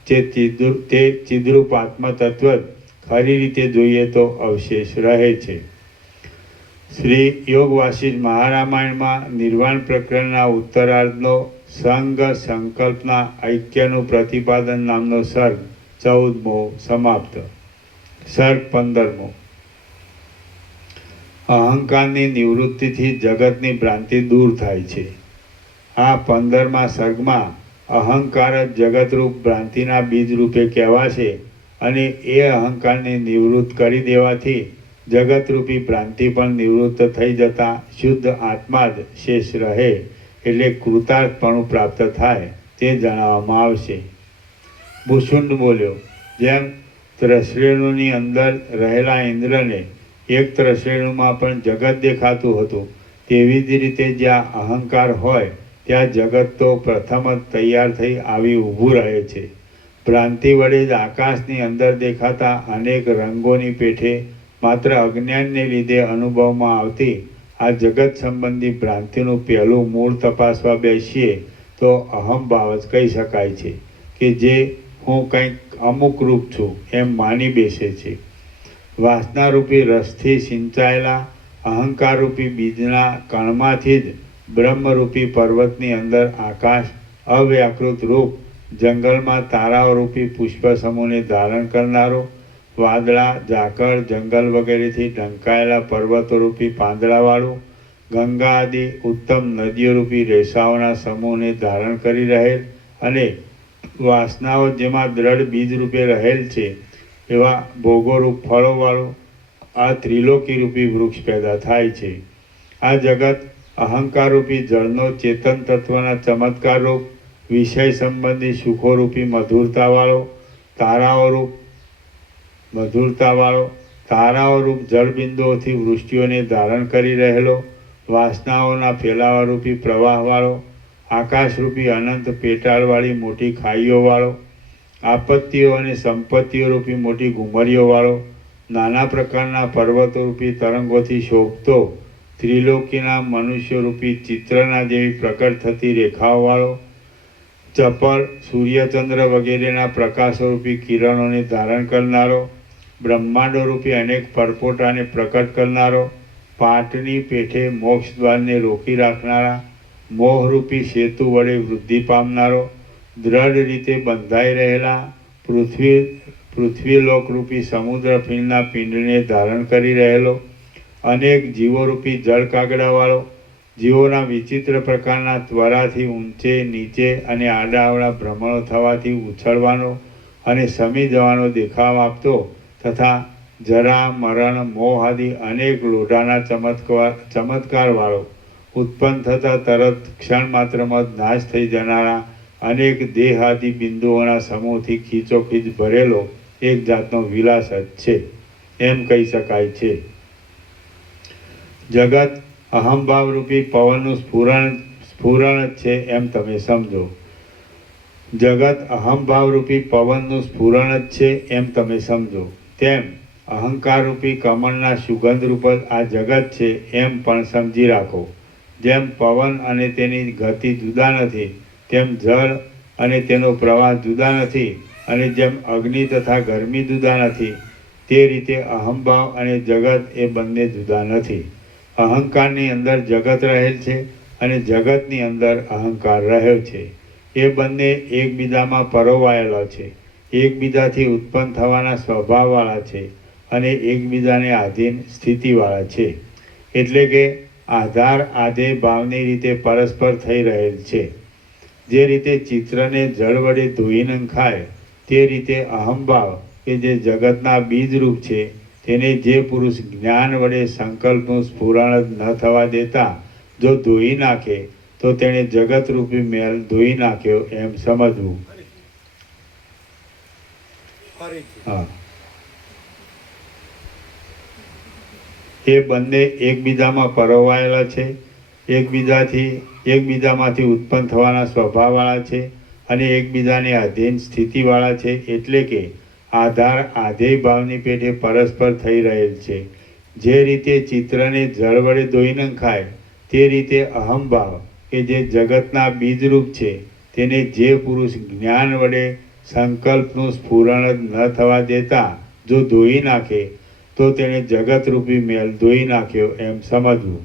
તે ચિદ્રૂપ આત્મતત્વ જ ખરી રીતે જોઈએ તો અવશેષ રહે છે. શ્રી યોગ વાસિષ્ઠ મહારામાયણમાં નિર્વાણ પ્રકરણના ઉત્તરાર્ધનો સંગ સંકલ્પના ઐક્યનું પ્રતિપાદન નામનો સર્ગ 14મો સમાપ્ત. સર્ગ 15મો. અહંકારની નિવૃત્તિથી જગતની ભ્રાંતિ દૂર થાય છે. આ 15મા સર્ગમાં અહંકાર જ જગતરૂપ ભ્રાંતિના બીજ રૂપે કહેવાશે અને એ અહંકારને નિવૃત્ત કરી દેવાથી જગતરૂપી ભ્રાંતિ પણ નિવૃત્ત થઈ જતા શુદ્ધ આત્મા જ શેષ રહે, એટલે કૃતાર્થપણું પ્રાપ્ત થાય તે જણાવવામાં આવશે. ભૂષુંડ બોલ્યો, જેમ ત્રસરેણુની અંદર રહેલા ઇન્દ્રને એક ત્રસરેણુમાં પણ જગત દેખાતું હતું, તેવી જ રીતે જ્યાં અહંકાર હોય ત્યાં જગત તો પ્રથમ જ તૈયાર થઈ આવી ઊભું રહે છે. ભ્રાંતિ વડે જ આકાશની અંદર દેખાતા અનેક રંગોની પેઠે માત્ર અજ્ઞાનને લીધે અનુભવમાં આવતી આ જગત સંબંધી ભ્રાંતિનું પહેલું મૂળ તપાસવા બેસીએ તો અહંભાવ જ કહી શકાય છે, કે જે હું કંઈક અમુક રૂપ છું એમ માની બેસે છે. વાસનારૂપી રસથી સિંચાયેલા અહંકારરૂપી બીજના કણમાંથી જ બ્રહ્મરૂપી પર્વતની અંદર આકાશ અવ્યાકૃત રૂપ, જંગલમાં તારાઓરૂપી પુષ્પ સમૂહને ધારણ કરનારો, વાદળા, ઝાકળ, જંગલ વગેરેથી ઢંકાયેલા પર્વતોરૂપી પાંદડાવાળું, ગંગા આદિ ઉત્તમ નદીઓરૂપી રેસાઓના સમૂહને ધારણ કરી રહેલ અને વાસનાઓ જેમાં દ્રઢ બીજરૂપે રહેલ છે એવા ભોગોરૂપ ફળોવાળું આ ત્રિલોકીરૂપી વૃક્ષ પેદા થાય છે. આ જગત અહંકારરૂપી જળનો ચેતન તત્વના ચમત્કારરૂપ, વિષય સંબંધી સુખોરૂપી તારાઓરૂપ જળબિંદુઓથી વૃષ્ટિઓને ધારણ કરી રહેલો, વાસનાઓના ફેલાવારૂપી પ્રવાહવાળો, આકાશરૂપી અનંત પેટાળવાળી મોટી ખાઈઓવાળો, આપત્તિઓ અને સંપત્તિઓરૂપી મોટી ઘુમરીઓવાળો, નાના પ્રકારના પર્વતોરૂપી તરંગોથી શોભતો, ત્રિલોકીના મનુષ્યરૂપી ચિત્રના જેવી પ્રકટ થતી રેખાઓવાળો, ચપળ સૂર્યચંદ્ર વગેરેના પ્રકાશરૂપી કિરણોને ધારણ કરનારો, બ્રહ્માંડોરૂપી અનેક પરપોટાને પ્રકટ કરનારો, પાટની પેઠે મોક્ષ દ્વારને રોકી રાખનારા, મોહરૂપી સેતુ વડે વૃદ્ધિ પામનારો, દ્રઢ રીતે બંધાઈ રહેલા પૃથ્વીલોકરૂપી સમુદ્ર ફીણના પિંડને ધારણ કરી રહેલો, અનેક જીવોરૂપી જળ કાગડાવાળો, જીવોના વિચિત્ર પ્રકારના ત્વરાથી ઊંચે નીચે અને આડાઅવળા ભ્રમણો થવાથી ઉછળવાનો અને સમી જવાનો દેખાવ આપતો તથા જરા, મરણ, મોહ આદિ અનેક લોઢાના ચમત્કારવાળો, ઉત્પન્ન થતા તરત ક્ષણ માત્રમાં જ નાશ થઈ જનારા અનેક દેહ આદિ બિંદુઓના સમૂહથી ખીચોખીચ ભરેલો એક જાતનો વિલાસ જ છે એમ કહી શકાય છે. જગત અહંભાવરૂપી પવનનું સ્ફુરણ જ છે એમ તમે સમજો. જગત અહંભાવરૂપી પવનનું સ્ફુરણ જ છે એમ તમે સમજો. તેમ અહંકારરૂપી કમળના સુગંધરૂપ જ આ જગત છે એમ પણ સમજી રાખો. જેમ પવન અને તેની ગતિ જુદા નથી, તેમ જળ અને તેનો પ્રવાહ જુદા નથી, અને જેમ અગ્નિ તથા ગરમી જુદા નથી, તે રીતે અહંભાવ અને જગત એ બંને જુદા નથી. અહંકારની અંદર જગત રહેલ છે અને જગતની અંદર અહંકાર રહ્યો છે. એ બંને એકબીજામાં પરોવાયેલા છે, એકબીજાથી ઉત્પન્ન થવાના સ્વભાવવાળા છે અને એકબીજાને આધીન સ્થિતિવાળા છે. એટલે કે આધાર આધેય ભાવની રીતે પરસ્પર થઈ રહેલ છે. જે રીતે ચિત્રને જળ વડે ધોઈ નંખાય, તે રીતે અહંભાવ કે જે જગતના બીજરૂપ છે તેને જે પુરુષ જ્ઞાન વડે સંકલ્પનું સ્ફુરણ જ ન થવા દેતા જો ધોઈ નાખે તો તેણે જગતરૂપી મેલ ધોઈ નાખ્યો એમ સમજવું. હા, એ બંને એકબીજામાં પરોવાયેલા છે, એકબીજામાંથી ઉત્પન્ન થવાના સ્વભાવવાળા છે અને એકબીજાને આધીન સ્થિતિવાળા છે. એટલે કે આધાર આધેય ભાવની પેઠે પરસ્પર થઈ રહેલ છે. જે રીતે ચિત્રને જળ વડે ધોઈ નંખાય, તે રીતે અહંભાવ કે જે જગતના બીજરૂપ છે તેને જે પુરુષ જ્ઞાન વડે સંકલ્પનું સ્ફુરણ જ ન થવા દેતા જો ધોઈ નાખે તો તેણે જગતરૂપી મેલ ધોઈ નાખ્યો એમ સમજવું.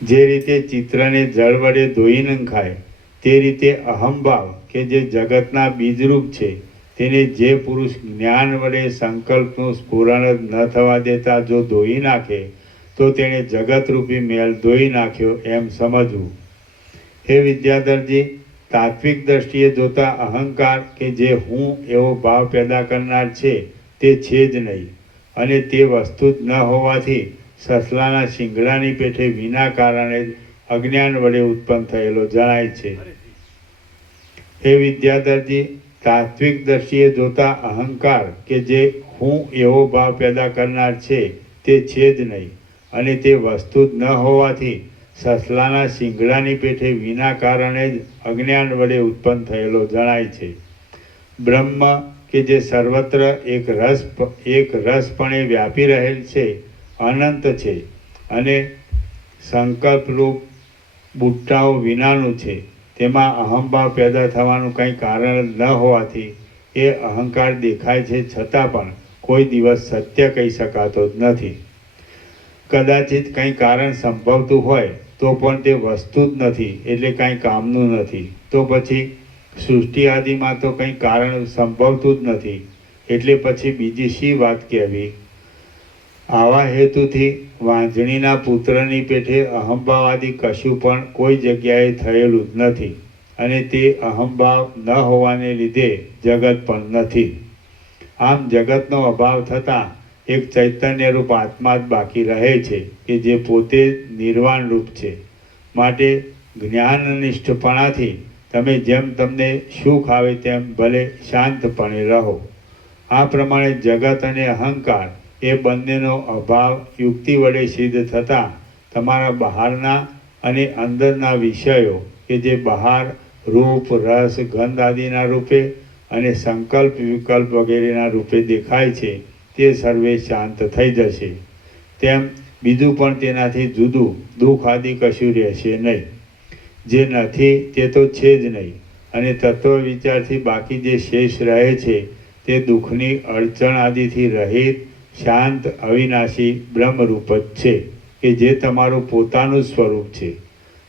જે રીતે ચિત્રને જળ વડે ધોઈ નંખાય, તે રીતે અહંભાવ કે જે જગતના બીજરૂપ છે તેને જે પુરુષ જ્ઞાન વડે સંકલ્પનું સ્ફુરણ જ ન થવા દેતા જો ધોઈ નાખે તો તેણે જગતરૂપી મેલ ધોઈ નાખ્યો એમ સમજવું. હે વિદ્યાધરજી, તાત્વિક દ્રષ્ટિએ જોતા અહંકાર કે જે હું એવો ભાવ પેદા કરનાર છે તે છે જ નહીં, અને તે વસ્તુ જ ન હોવાથી સસલાના શિંગડાની પેઠે વિના કારણે જ અજ્ઞાન વડે ઉત્પન્ન થયેલો જણાય છે. હે વિદ્યાધરજી, તાત્વિક દ્રષ્ટિએ જોતા અહંકાર કે જે હું એવો ભાવ પેદા કરનાર છે તે છે જ નહીં, અને તે વસ્તુ જ ન હોવાથી સસલાના શિંગડાની પેઠે વિના કારણે જ અજ્ઞાન વડે ઉત્પન્ન થયેલો જણાય છે. બ્રહ્મ કે જે સર્વત્ર એક રસપણે વ્યાપી રહેલ છે, અનંત છે અને સંકલ્પરૂપ બુટ્ટાઓ વિનાનું છે, તેમાં અહંભાવ પેદા થવાનું કંઈ કારણ ન હોવાથી એ અહંકાર દેખાય છે, છતાં પણ કોઈ દિવસ સત્ય કહી શકાતો જ નથી. કદાચિત કંઈ કારણ સંભવતું હોય તો પણ તે વસ્તુ જ નથી, એટલે કંઈ કામનું નથી. તો પછી સૃષ્ટિ આદિમાં તો કંઈ કારણ સંભવતું જ નથી, એટલે પછી બીજી શી વાત કહેવી? આવા હેતુથી વાંજણીના પુત્રની પેઠે અહંભાવ આદિ કશું પણ કોઈ જગ્યાએ થયેલું જ નથી, અને તે અહંભાવ ન હોવાને લીધે જગત પણ નથી. આમ જગતનો અભાવ થતાં એક ચૈતન્યરૂપ આત્મા જ બાકી રહે છે કે જે પોતે નિર્વાણ રૂપ છે. માટે જ્ઞાનનિષ્ઠપણાથી તમે જેમ તમને સુખ આવે તેમ ભલે શાંતપણે રહો. આ પ્રમાણે જગત અને અહંકાર એ બંનેનો અભાવ યુક્તિ વડે સિદ્ધ થતાં તમારા બહારના અને અંદરના વિષયો કે જે બહાર રૂપ, રસ, ગંધ આદિના રૂપે અને સંકલ્પ, વિકલ્પ વગેરેના રૂપે દેખાય છે તે સર્વે શાંત થઈ જશે. તેમ બીજું પણ તેનાથી જુદું દુઃખ આદિ કશું રહેશે નહીં. જે નથી તે તો છે જ નહીં, અને તત્વ વિચારથી બાકી જે શેષ રહે છે તે દુઃખની અડચણ આદિથી રહિત, શાંત, અવિનાશી બ્રહ્મરૂપ જ છે કે જે તમારું પોતાનું સ્વરૂપ છે.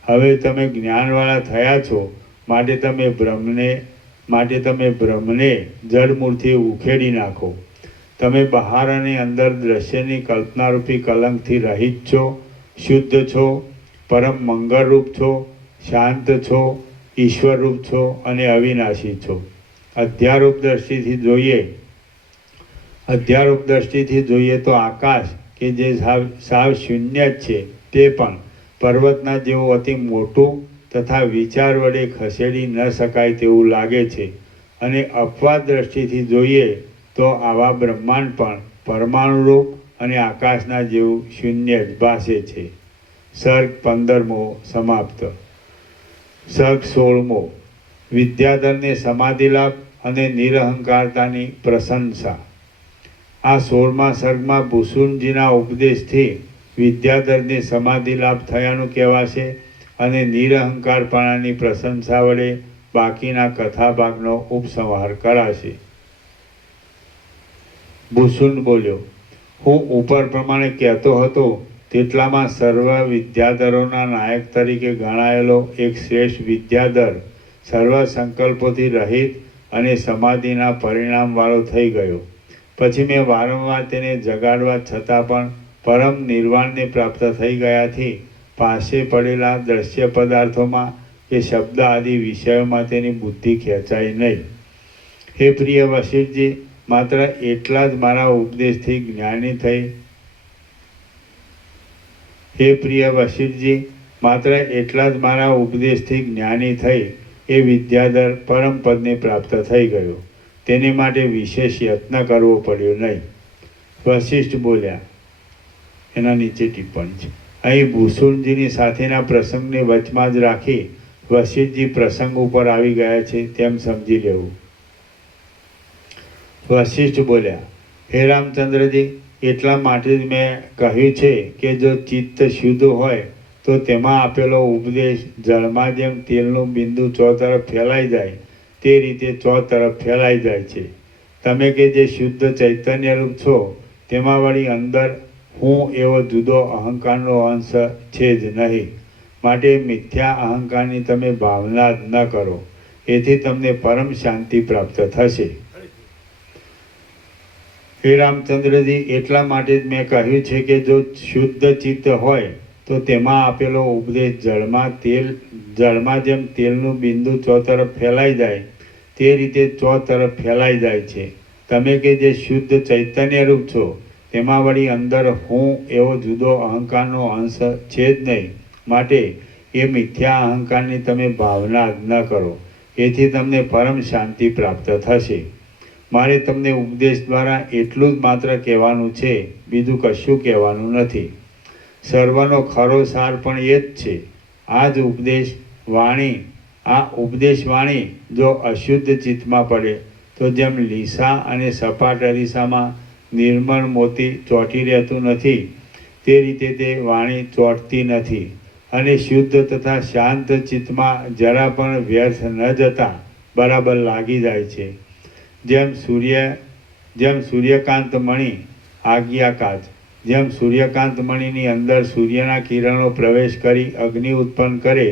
હવે તમે જ્ઞાનવાળા થયા છો, માટે તમે બ્રહ્મને જડમૂળથી ઉખેડી નાખો. તમે બહાર અને અંદર દ્રશ્યની કલ્પનારૂપી કલંકથી રહિત છો, શુદ્ધ છો, પરમ મંગળરૂપ છો, શાંત છો, ઈશ્વરરૂપ છો અને અવિનાશી છો. અધ્યારૂપ દ્રષ્ટિથી જોઈએ તો આકાશ કે જે સાવ શૂન્ય જ છે તે પણ પર્વતના જેવું અતિ મોટું તથા વિચાર વડે ખસેડી ન શકાય તેવું લાગે છે, અને અપવાદ દ્રષ્ટિથી જોઈએ તો આવા બ્રહ્માંડ પણ પરમાણુરૂપ અને આકાશના જેવું શૂન્ય જ ભાસે છે. સર્ગ 15મો સમાપ્ત. સર્ગ 16મો. વિદ્યાધરને સમાધિ લાભ અને નિરહંકારતાની પ્રશંસા. આ 16મા સર્ગમાં ભૂષુંડજીના ઉપદેશથી વિદ્યાધરને સમાધિ લાભ થયાનું કહેવાશે, અને નિરહંકારપણાની પ્રશંસા વડે બાકીના કથાભાગનો ઉપસંહાર કરાશે. ભૂષુંડ બોલ્યો, હું ઉપર પ્રમાણે કહેતો હતો તેટલામાં સર્વ વિદ્યાધરોના નાયક તરીકે ગણાયેલો એક શ્રેષ્ઠ વિદ્યાધર સર્વ સંકલ્પોથી રહિત અને સમાધિના પરિણામવાળો થઈ ગયો. પછી મેં વારંવાર તેને જગાડવા છતાં પણ પરમ નિર્વાણને પ્રાપ્ત થઈ ગયાથી પાસે પડેલા દ્રશ્ય પદાર્થોમાં કે શબ્દ આદિ વિષયોમાં તેની બુદ્ધિ ખેંચાય નહીં. હે પ્રિય વશિષ્ઠજી, માત્ર એટલા જ મારા ઉપદેશથી જ્ઞાની થઈ એ વિદ્યાધર પરમ પદને પ્રાપ્ત થઈ ગયો. તેને માટે વિશેષ યત્ન કરવો પડ્યો નહીં. વશિષ્ઠ બોલ્યા. એના નીચે ટિપ્પણી છે. અહીં ભૂષુંડજીની સાથેના પ્રસંગને વચમાં જ રાખી વશિષ્ઠજી પ્રસંગ ઉપર આવી ગયા છે તેમ સમજી લેવું. વશિષ્ઠ બોલ્યા, હે રામચંદ્રજી, એટલા માટે જ મેં કહ્યું છે કે જો ચિત્ત શુદ્ધ હોય તો તેમાં આપેલો ઉપદેશ જળમાં જેમ તેલનું બિંદુ ચોતરફ ફેલાઈ જાય તે રીતે ચોતરફ ફેલાઈ જાય છે. તમે કે જે શુદ્ધ ચૈતન્યરૂપ છો તેમાં વળી અંદર હું એવો જુદો અહંકારનો અંશ છે જ નહીં. માટે મિથ્યા અહંકારની તમે ભાવના જ ન કરો, એથી તમને પરમ શાંતિ પ્રાપ્ત થશે. હે રામચંદ્રજી, એટલા માટે જ મેં કહ્યું છે કે જો શુદ્ધ ચિત્ત હોય તો તેમાં આપેલો ઉપદેશ જળમાં જેમ તેલનું બિંદુ ચોતરફ ફેલાઈ જાય તે રીતે ચોતરફ ફેલાઈ જાય છે. તમે કે જે શુદ્ધ ચૈતન્ય રૂપ છો તેમાં વળી અંદર હું એવો જુદો અહંકારનો અંશ છે જ નહીં. માટે એ મિથ્યા અહંકારની તમે ભાવના જ ન કરો. એથી તમને પરમ શાંતિ પ્રાપ્ત થશે. મારે તમને ઉપદેશ દ્વારા એટલું જ માત્ર કહેવાનું છે, બીજું કશું કહેવાનું નથી. સર્વનો ખરો સાર પણ એ જ છે. આ જ ઉપદેશ વાણી જો અશુદ્ધ ચિત્તમાં પડે તો જેમ લીસા અને સપાટ અરીસામાં નિર્મળ મોતી ચોંટી રહેતું નથી તે રીતે તે વાણી ચોંટતી નથી અને શુદ્ધ તથા શાંત ચિત્તમાં જરા પણ વ્યર્થ ન જતા બરાબર લાગી જાય છે. જેમ સૂર્યકાંત મણિ આજ્ઞાકાચ, જેમ સૂર્યકાંત મણિની અંદર સૂર્યના કિરણો પ્રવેશ કરી અગ્નિ ઉત્પન્ન કરે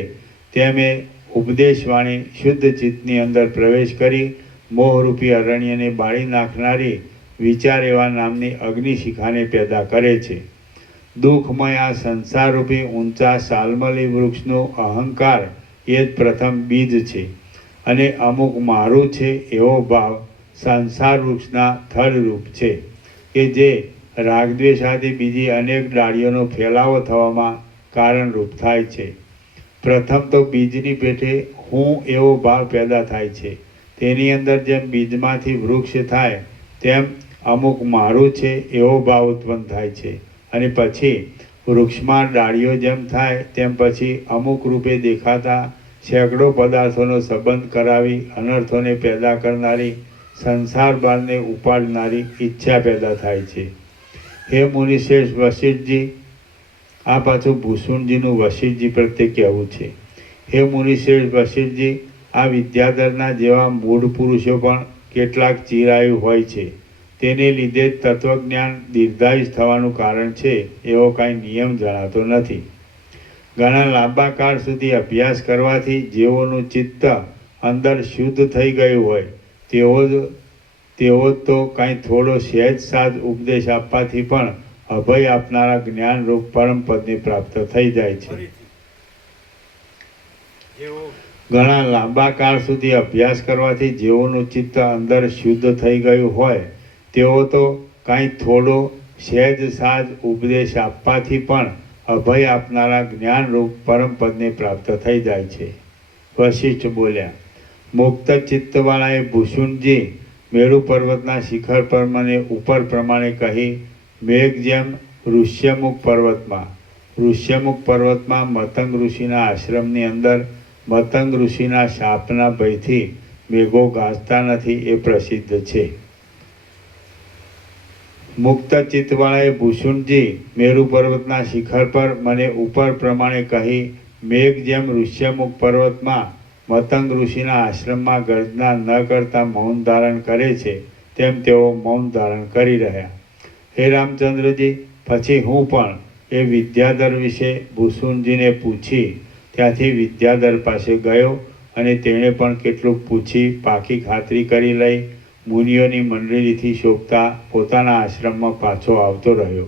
તેમ એ ઉપદેશવાણી શુદ્ધ ચિત્તની અંદર પ્રવેશ કરી મોહરૂપી અરણ્યને બાળી નાખનારી વિચાર એવા નામની અગ્નિશિખાને પેદા કરે છે. દુઃખમય આ સંસારરૂપી ઊંચા સાલમલી વૃક્ષનો અહંકાર એ જ પ્રથમ બીજ છે અને અમુક મારું છે એવો ભાવ સંસાર વૃક્ષના થડરૂપ છે કે જે રાગદ્વેષ આદિ બીજી અનેક ડાળીઓનો ફેલાવો થવામાં કારણરૂપ થાય છે. પ્રથમ તો બીજની પેઠે હું એવો ભાવ પેદા થાય છે. તેની અંદર જેમ બીજમાંથી વૃક્ષ થાય તેમ અમુક મારું છે એવો ભાવ ઉત્પન્ન થાય છે અને પછી વૃક્ષમાં ડાળીઓ જેમ થાય તેમ પછી અમુક રૂપે દેખાતા સેંકડો પદાર્થોનો સંબંધ કરાવી અનર્થોને પેદા કરનારી સંસાર બારને ઉપાડનારી ઈચ્છા પેદા થાય છે. હે મુનિશ્રેષ્ઠ વશિષ્ઠજી, આ પાછું ભૂષુણજીનું વશિષ્ઠજી પ્રત્યે કહેવું છે. હે મુનિશ્રેષ્ઠ વશિષ્ઠજી, આ વિદ્યાધરના જેવા મૂળ પુરુષો પણ કેટલાક ચિરાયુ હોય છે. તેને લીધે જ તત્વજ્ઞાન દીર્ઘાયુષ થવાનું કારણ છે એવો કાંઈ નિયમ જણાતો નથી. ઘણા લાંબા કાળ સુધી અભ્યાસ કરવાથી જેઓનું ચિત્ત અંદર શુદ્ધ થઈ ગયું હોય તેઓ તો કાંઈ થોડો સહેજ સાજ ઉપદેશ આપવાથી પણ અભય આપનારા જ્ઞાનરૂપ પરમ પદને પ્રાપ્ત થઈ જાય છે. ઘણા લાંબા કાળ સુધી અભ્યાસ કરવાથી જેઓનું ચિત્ત અંદર શુદ્ધ થઈ ગયું હોય તેઓ તો કાંઈ થોડો સહેજ સાજ ઉપદેશ આપવાથી પણ અભય આપનારા જ્ઞાનરૂપ પરમ પદને પ્રાપ્ત થઈ જાય છે. વશિષ્ઠ બોલ્યા, મુક્ત ચિત્તવાળાએ ભૂષુણજી મેરુ પર્વતના શિખર પર મને ઉપર પ્રમાણે કહી મેઘ જેમ ઋષ્યમુખ પર્વતમાં મતંગ ઋષિના આશ્રમની અંદર મતંગ ઋષિના શાપના ભયથી મેઘો ગાજતા નથી એ પ્રસિદ્ધ છે. મુક્ત ચિત્તવાળાએ ભૂષુણજી મેરુ પર્વતના શિખર પર મને ઉપર પ્રમાણે કહી મેઘ જેમ ઋષ્યમુખ પર્વતમાં મતંગ ઋષિના આશ્રમમાં ગર્જના ન કરતા મૌન ધારણ કરે છે તેમ તેઓ મૌન ધારણ કરી રહ્યા. હે રામચંદ્રજી, પછી હું પણ એ વિદ્યાધર વિશે ભૂષુણજીને પૂછી ત્યાંથી વિદ્યાધર પાસે ગયો અને તેણે પણ કેટલુંક પૂછી પાકી ખાતરી કરી લઈ મુનિઓની મંડળીથી શોભતા પોતાના આશ્રમમાં પાછો આવતો રહ્યો.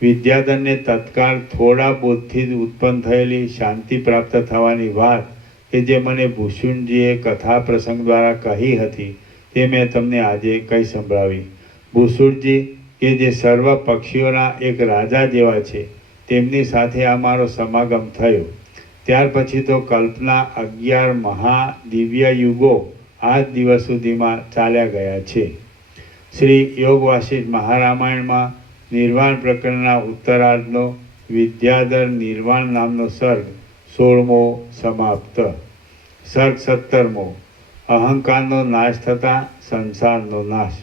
વિદ્યાધરને તત્કાળ થોડા બોધથી જ ઉત્પન્ન થયેલી શાંતિ પ્રાપ્ત થવાની વાત કે જે મને ભૂષુણજીએ કથા પ્રસંગ દ્વારા કહી હતી તે મેં તમને આજે કહી સંભળાવી. ભૂષુણજી કે જે સર્વ પક્ષીઓના એક રાજા જેવા છે તેમની સાથે આ મારો સમાગમ થયો. ત્યાર પછી તો કલ્પના 11 મહાદિવ્ય યુગો આ જ દિવસ સુધીમાં ચાલ્યા ગયા છે. શ્રી યોગ વાસિષ્ઠ મહારામાયણમાં નિર્વાણ પ્રકરણના ઉત્તરાર્ધનો વિદ્યાધર નિર્વાણ નામનો સર્ગ 16મો સમાપ્ત. સર્ગ 17મો અહંકારનો નાશ થતાં સંસારનો નાશ.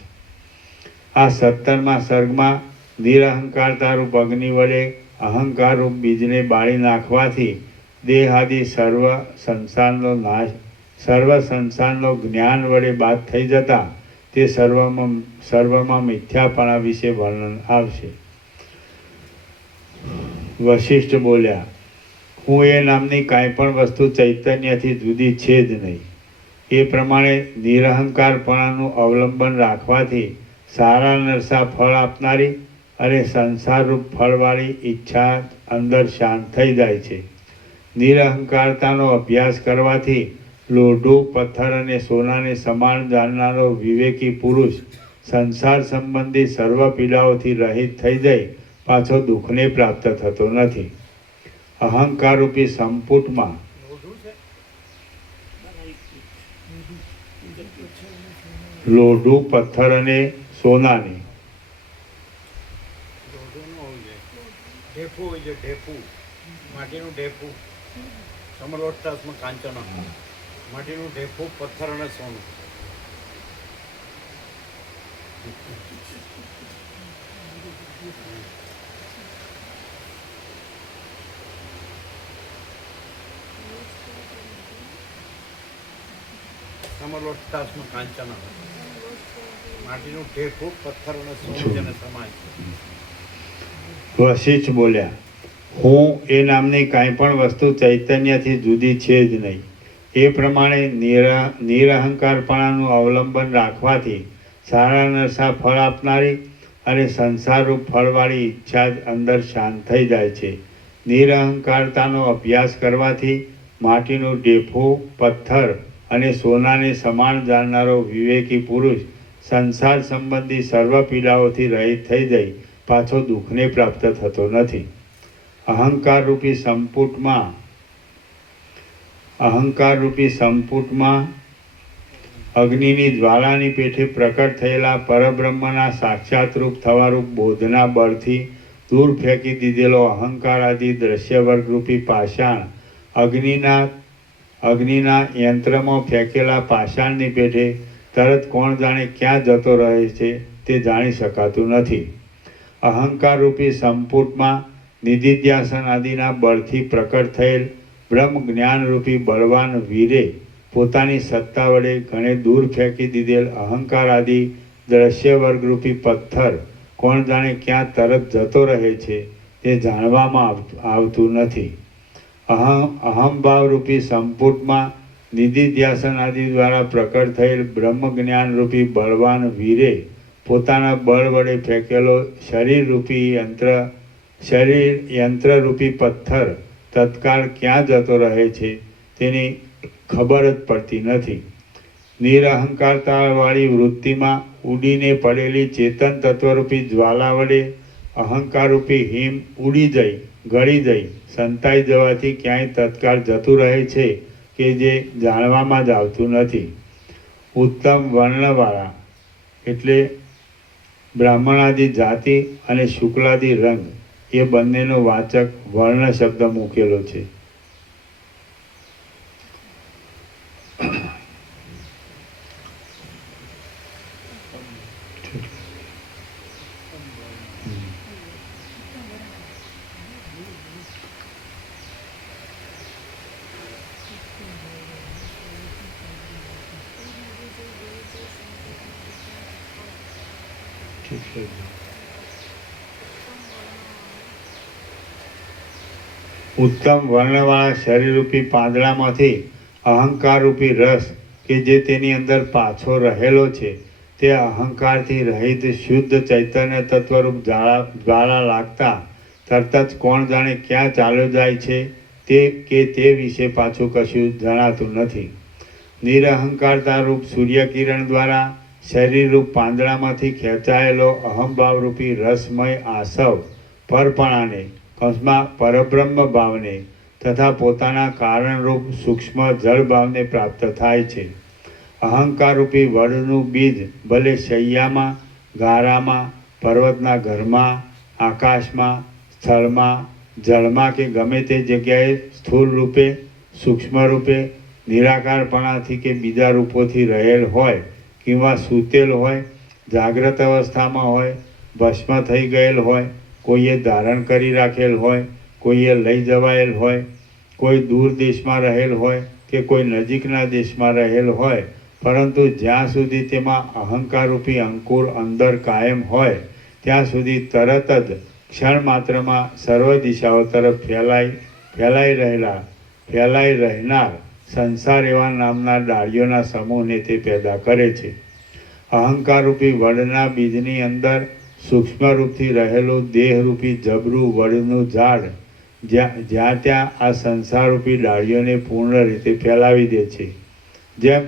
આ 17મા સર્ગમાં નિરહંકારતારૂપ અગ્નિ વડે અહંકારરૂપ બીજને બાળી નાખવાથી દેહાદિ સર્વ સંસારનો જ્ઞાન વડે બાદ થઈ જતા તે સર્વમાં મિથ્યાપણા વિશે વર્ણન આવશે. વશિષ્ઠ બોલ્યા, હું એ નામની કાંઈ પણ વસ્તુ ચૈતન્યથી જુદી છે જ નહીં. એ પ્રમાણે નિરહંકારપણાનું અવલંબન રાખવાથી સારા નરસા ફળ આપનારી અને સંસારરૂપ ફળવાળી ઈચ્છા અંદર શાંત થઈ જાય છે. નિરહંકારતાનો અભ્યાસ કરવાથી લોઢું, પથ્થર અને સોનાને સમાન જાણનારો વિવેકી પુરુષ સંસાર સંબંધી સર્વ પીડાઓથી રહિત થઈ જઈ પાછો દુઃખને પ્રાપ્ત થતો નથી. અહંકારરૂપી સંપુટમાં લોઢું છે લોઢું, પથ્થર અને સોનાને લોઢું ન હોવું જોઈએ. ઢેફું હોય છે, ઢેફું, માટીનું ઢેફું. સમરોષ્ટાસમાં કાંચન, માટીનું ઢેફું, પથ્થર અને સોનું. સમરોષ્ટાસમાં કાંચન, માટીનું ઢેફું, પથ્થર અને સોનું જેને સમાય છે. વશિષ્ઠ બોલ્યા, હું એ નામની કાંઈ પણ વસ્તુ ચૈતન્યથી જુદી છે જ નહીં. એ પ્રમાણે નિરહંકારપણાનું અવલંબન રાખવાથી સારા નરસા ફળ આપનારી અને સંસારરૂપ ફળવાળી ઈચ્છા જ અંદર શાંત થઈ જાય છે. નિરહંકારતાનો અભ્યાસ કરવાથી માટીનું ઢેફું, પથ્થર અને સોનાને સમાન જાણનારો વિવેકી પુરુષ સંસાર સંબંધી સર્વ પીડાઓથી રહિત થઈ જઈ પાછો દુઃખને પ્રાપ્ત થતો નથી. અહંકારરૂપી સંપુટમાં અગ્નિની જ્વાળાની પેઠે પ્રકટ થયેલા પરબ્રહ્મના સાક્ષાત રૂપ થવારૂપ બોધના બળથી દૂર ફેંકી દીધેલો અહંકાર આદિ દ્રશ્યવર્ગરૂપી પાષાણ અગ્નિના યંત્રમાં ફેંકેલા પાષાણની પેઠે તરત કોણ જાણે ક્યાં જતો રહે છે તે જાણી શકાતું નથી. અહંકારરૂપી સંપુટમાં નિધિધ્યાસન આદિના બળથી પ્રકટ થયેલ બ્રહ્મ જ્ઞાનરૂપી બળવાન વીરે પોતાની સત્તા વડે ઘણે દૂર ફેંકી દીધેલ અહંકાર આદિ દ્રશ્ય વર્ગરૂપી પથ્થર કોણ જાણે ક્યાં તરત જતો રહે છે તે જાણવામાં આવતું નથી. અહંભાવરૂપી સંપુટમાં નિધિધ્યાસન આદિ દ્વારા પ્રકટ થયેલ બ્રહ્મ જ્ઞાનરૂપી બળવાન વીરે પોતાના બળ વડે ફેંકેલો શરીર યંત્રરૂપી પથ્થર તત્કાળ ક્યાં જતો રહે છે તેની ખબર જ પડતી નથી. નિરહંકારતાવાળી વૃત્તિમાં ઉડીને પડેલી ચેતન તત્વરૂપી જ્વાલા વડે અહંકારરૂપી હિમ ઉડી જઈ, ગળી જઈ, સંતાઈ જવાથી ક્યાંય તત્કાળ જતું રહે છે કે જે જાણવામાં જ આવતું નથી. ઉત્તમ વર્ણવાળા એટલે બ્રાહ્મણાદિ જાતિ અને શુક્લાદિ રંગ એ બંનેનો વાચક વર્ણ શબ્દ મૂકેલો છે. ઉત્તમ વર્ણવાળા શરીરરૂપી પાંદડામાંથી અહંકારરૂપી રસ કે જે તેની અંદર પાછો રહેલો છે તે અહંકારથી રહિત શુદ્ધ ચૈતન્ય તત્વરૂપ જ્વાળા લાગતા તરત જ કોણ જાણે ક્યાં ચાલ્યો જાય છે તે વિશે પાછું કશું જણાતું નથી. નિરહંકારતા રૂપ સૂર્યકિરણ દ્વારા શરીરરૂપ પાંદડામાંથી ખેંચાયેલો અહંભાવરૂપી રસમય આસવ પરપણાને કૌંસમાં પરબ્રહ્મ ભાવને તથા પોતાના કારણરૂપ સૂક્ષ્મ જળ ભાવને પ્રાપ્ત થાય છે. અહંકારરૂપી વડનું બીજ ભલે શૈયામાં, ગારામાં, પર્વતના ઘરમાં, આકાશમાં, સ્થળમાં, જળમાં કે ગમે તે જગ્યાએ સ્થૂળ રૂપે, સૂક્ષ્મ રૂપે, નિરાકારપણાથી કે બીજા રૂપોથી રહેલ હોય કિંવા સૂતેલ હોય, જાગ્રત અવસ્થામાં હોય, ભસ્મ થઈ ગયેલ હોય, કોઈએ ધારણ કરી રાખેલ હોય, કોઈએ લઈ જવાયેલ હોય, કોઈ દૂર દેશમાં રહેલ હોય કે કોઈ નજીકના દેશમાં રહેલ હોય, પરંતુ જ્યાં સુધી તેમાં અહંકારરૂપી અંકુર અંદર કાયમ હોય ત્યાં સુધી તરત જ ક્ષણ માત્રમાં સર્વ દિશાઓ તરફ ફેલાઈ રહેનાર સંસાર એવા નામના ડાળીઓના સમૂહને તે પેદા કરે છે. અહંકારરૂપી વડના બીજની અંદર સૂક્ષ્મ રૂપથી રહેલું દેહરૂપી જબરું વડનું ઝાડ જ્યાં ત્યાં આ સંસારરૂપી ડાળીઓને પૂર્ણ રીતે ફેલાવી દે છે. જેમ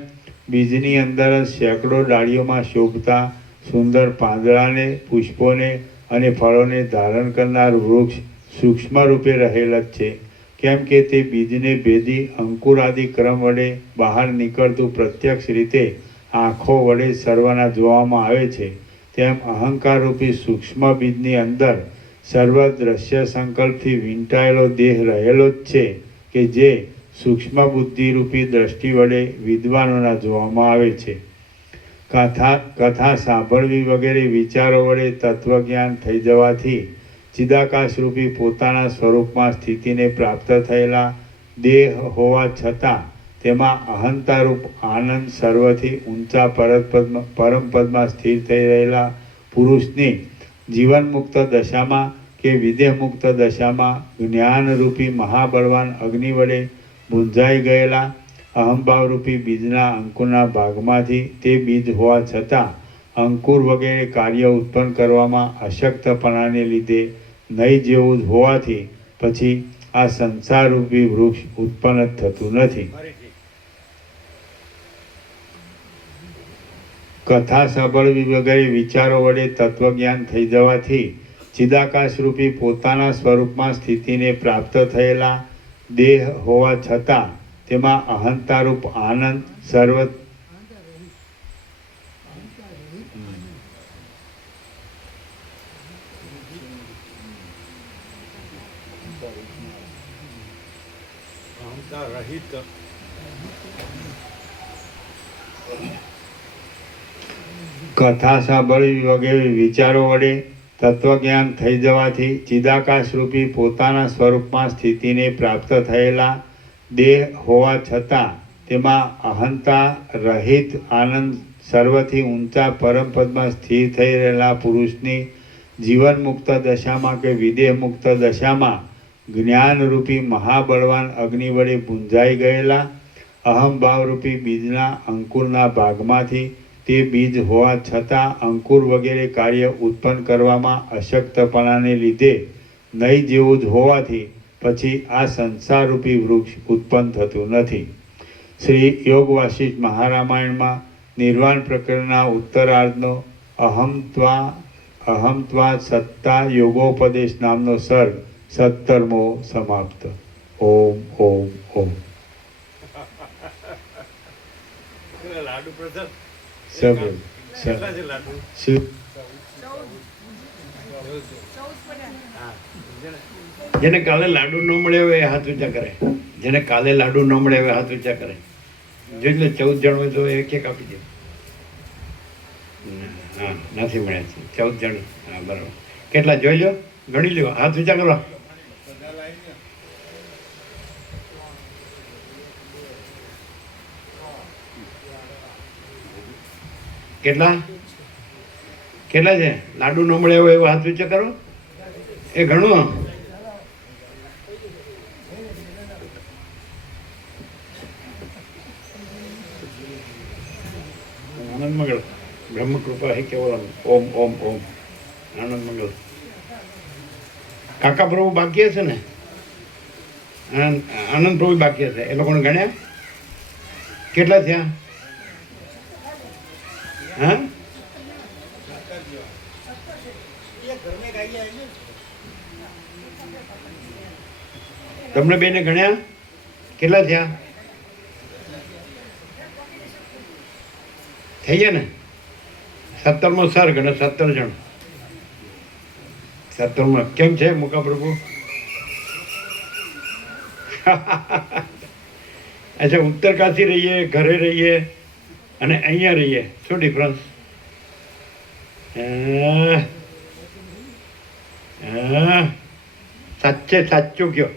બીજની અંદર જ સેંકડો ડાળીઓમાં શોભતા સુંદર પાંદડાને, પુષ્પોને અને ફળોને ધારણ કરનાર વૃક્ષ સૂક્ષ્મ રૂપે રહેલ જ છે. કેમ કે તે બીજને ભેદી અંકુરાદિ ક્રમ વડે બહાર નીકળતું પ્રત્યક્ષ રીતે આંખો વડે સર્વના જોવામાં આવે છે. તેમ અહંકાર રૂપી સૂક્ષ્મ બીજની અંદર સર્વ દ્રશ્ય સંકલ્પથી વીંટાયેલો દેહ રહેલો જ છે કે જે સૂક્ષ્મ બુદ્ધિરૂપી દ્રષ્ટિ વડે વિદ્વાનોના જોવામાં આવે છે. કથા સાંભળવી વગેરે વિચારો વડે તત્વજ્ઞાન થઈ જવાથી ચિદાકાશરૂપી પોતાના સ્વરૂપમાં સ્થિતિને પ્રાપ્ત થયેલા દેહ હોવા છતાં તેમાં અહંતારૂપ આનંદ સર્વથી ઊંચા પરમપદમાં સ્થિર થઈ રહેલા પુરુષની જીવનમુક્ત દશામાં કે વિદેહમુક્ત દશામાં જ્ઞાનરૂપી મહાબળવાન અગ્નિ વડે મૂંઝાઈ ગયેલા અહંભાવરૂપી બીજના અંકુરના ભાગમાંથી તે બીજ હોવા છતાં અંકુર વગેરે કાર્ય ઉત્પન્ન કરવામાં અશક્તપણાને લીધે નહીં જેવું જ હોવાથી પછી આ સંસારરૂપી વૃક્ષ ઉત્પન્ન જ થતું નથી. કથા સાંભળવી વગેરે વિચારો વડે તત્વજ્ઞાન થઈ જવાથી ચિદાકાશરૂપી પોતાના સ્વરૂપમાં સ્થિતિને પ્રાપ્ત થયેલા દેહ હોવા છતાં તેમાં અહંતારૂપ આનંદ સર્વ અહંકાર રહિત કથા સાંભળવી વગેરે વિચારો વડે તત્વજ્ઞાન થઈ જવાથી ચિદાકાશરૂપી પોતાના સ્વરૂપમાં સ્થિતિને પ્રાપ્ત થયેલા દેહ હોવા છતાં તેમાં અહંતા રહિત આનંદ સર્વથી ઊંચા પરમપદમાં સ્થિર થઈ રહેલા પુરુષની જીવનમુક્ત દશામાં કે વિદેહમુક્ત દશામાં જ્ઞાનરૂપી મહાબળવાન અગ્નિ વડે પૂંજાઈ ગયેલા અહમભાવરૂપી બીજના અંકુરના ભાગમાંથી તે બીજ હોવા છતાં અંકુર વગેરે કાર્ય ઉત્પન્ન કરવામાં અશક્તપણાને લીધે નહીં જેવું જ હોવાથી પછી આ સંસારરૂપી વૃક્ષ ઉત્પન્ન થતું નથી. શ્રી યોગ વાસિષ્ઠ મહારામાયણમાં નિર્વાણ પ્રકરણના ઉત્તરાર્ધનો અહમત્વા સત્તા યોગોપદેશ નામનો સર્ગ 17મો સમાપ્ત. ઓમ ઓમ ઓમ. લાડુ પ્રસાદ સબ કેટલા છે લાડુ? શિવ 14 પડ્યા. હા જેને કાલે લાડુ ન મળે હોય એ હાથ ઊંચા કરે. જેને કાલે લાડુ ન મળે હવે હાથ ઊંચા કરે. જોઈ લે 14 જણ હોય તો એક એક આપી દે. હા નથી મળ્યા 14 જણ. હા બરાબર. કેટલા જોઈ લો, ગણી લો, હાથ ઊંચા કરો. કેટલા કેટલા છે? લાડુ ન મળે હોય એવો હાથ ઊંચા કરો. એ ઘણું. આનંદ મંગળ. બ્રહ્મ કૃપા હે કેવલમ. ઓમ ઓમ ઓમ. આનંદ મંગળ. કાકા પ્રભુ બાકી હશે ને? આનંદ પ્રભુ બાકી હશે. એ લોકોને ગણ્યા કેટલા થયા? હા તમને બેને ગણ્યા કેટલા થયા? થઈ ગયા ને? 17મો સર્ગ અને 17 જણ. 17માં કેમ છે મુકા પ્રભુ? અચ્છા, ઉત્તરકાશી રહીએ, ઘરે રહીએ અને અહીંયા રહીએ, શું ડિફરન્સ? સાચે સાચું કયો.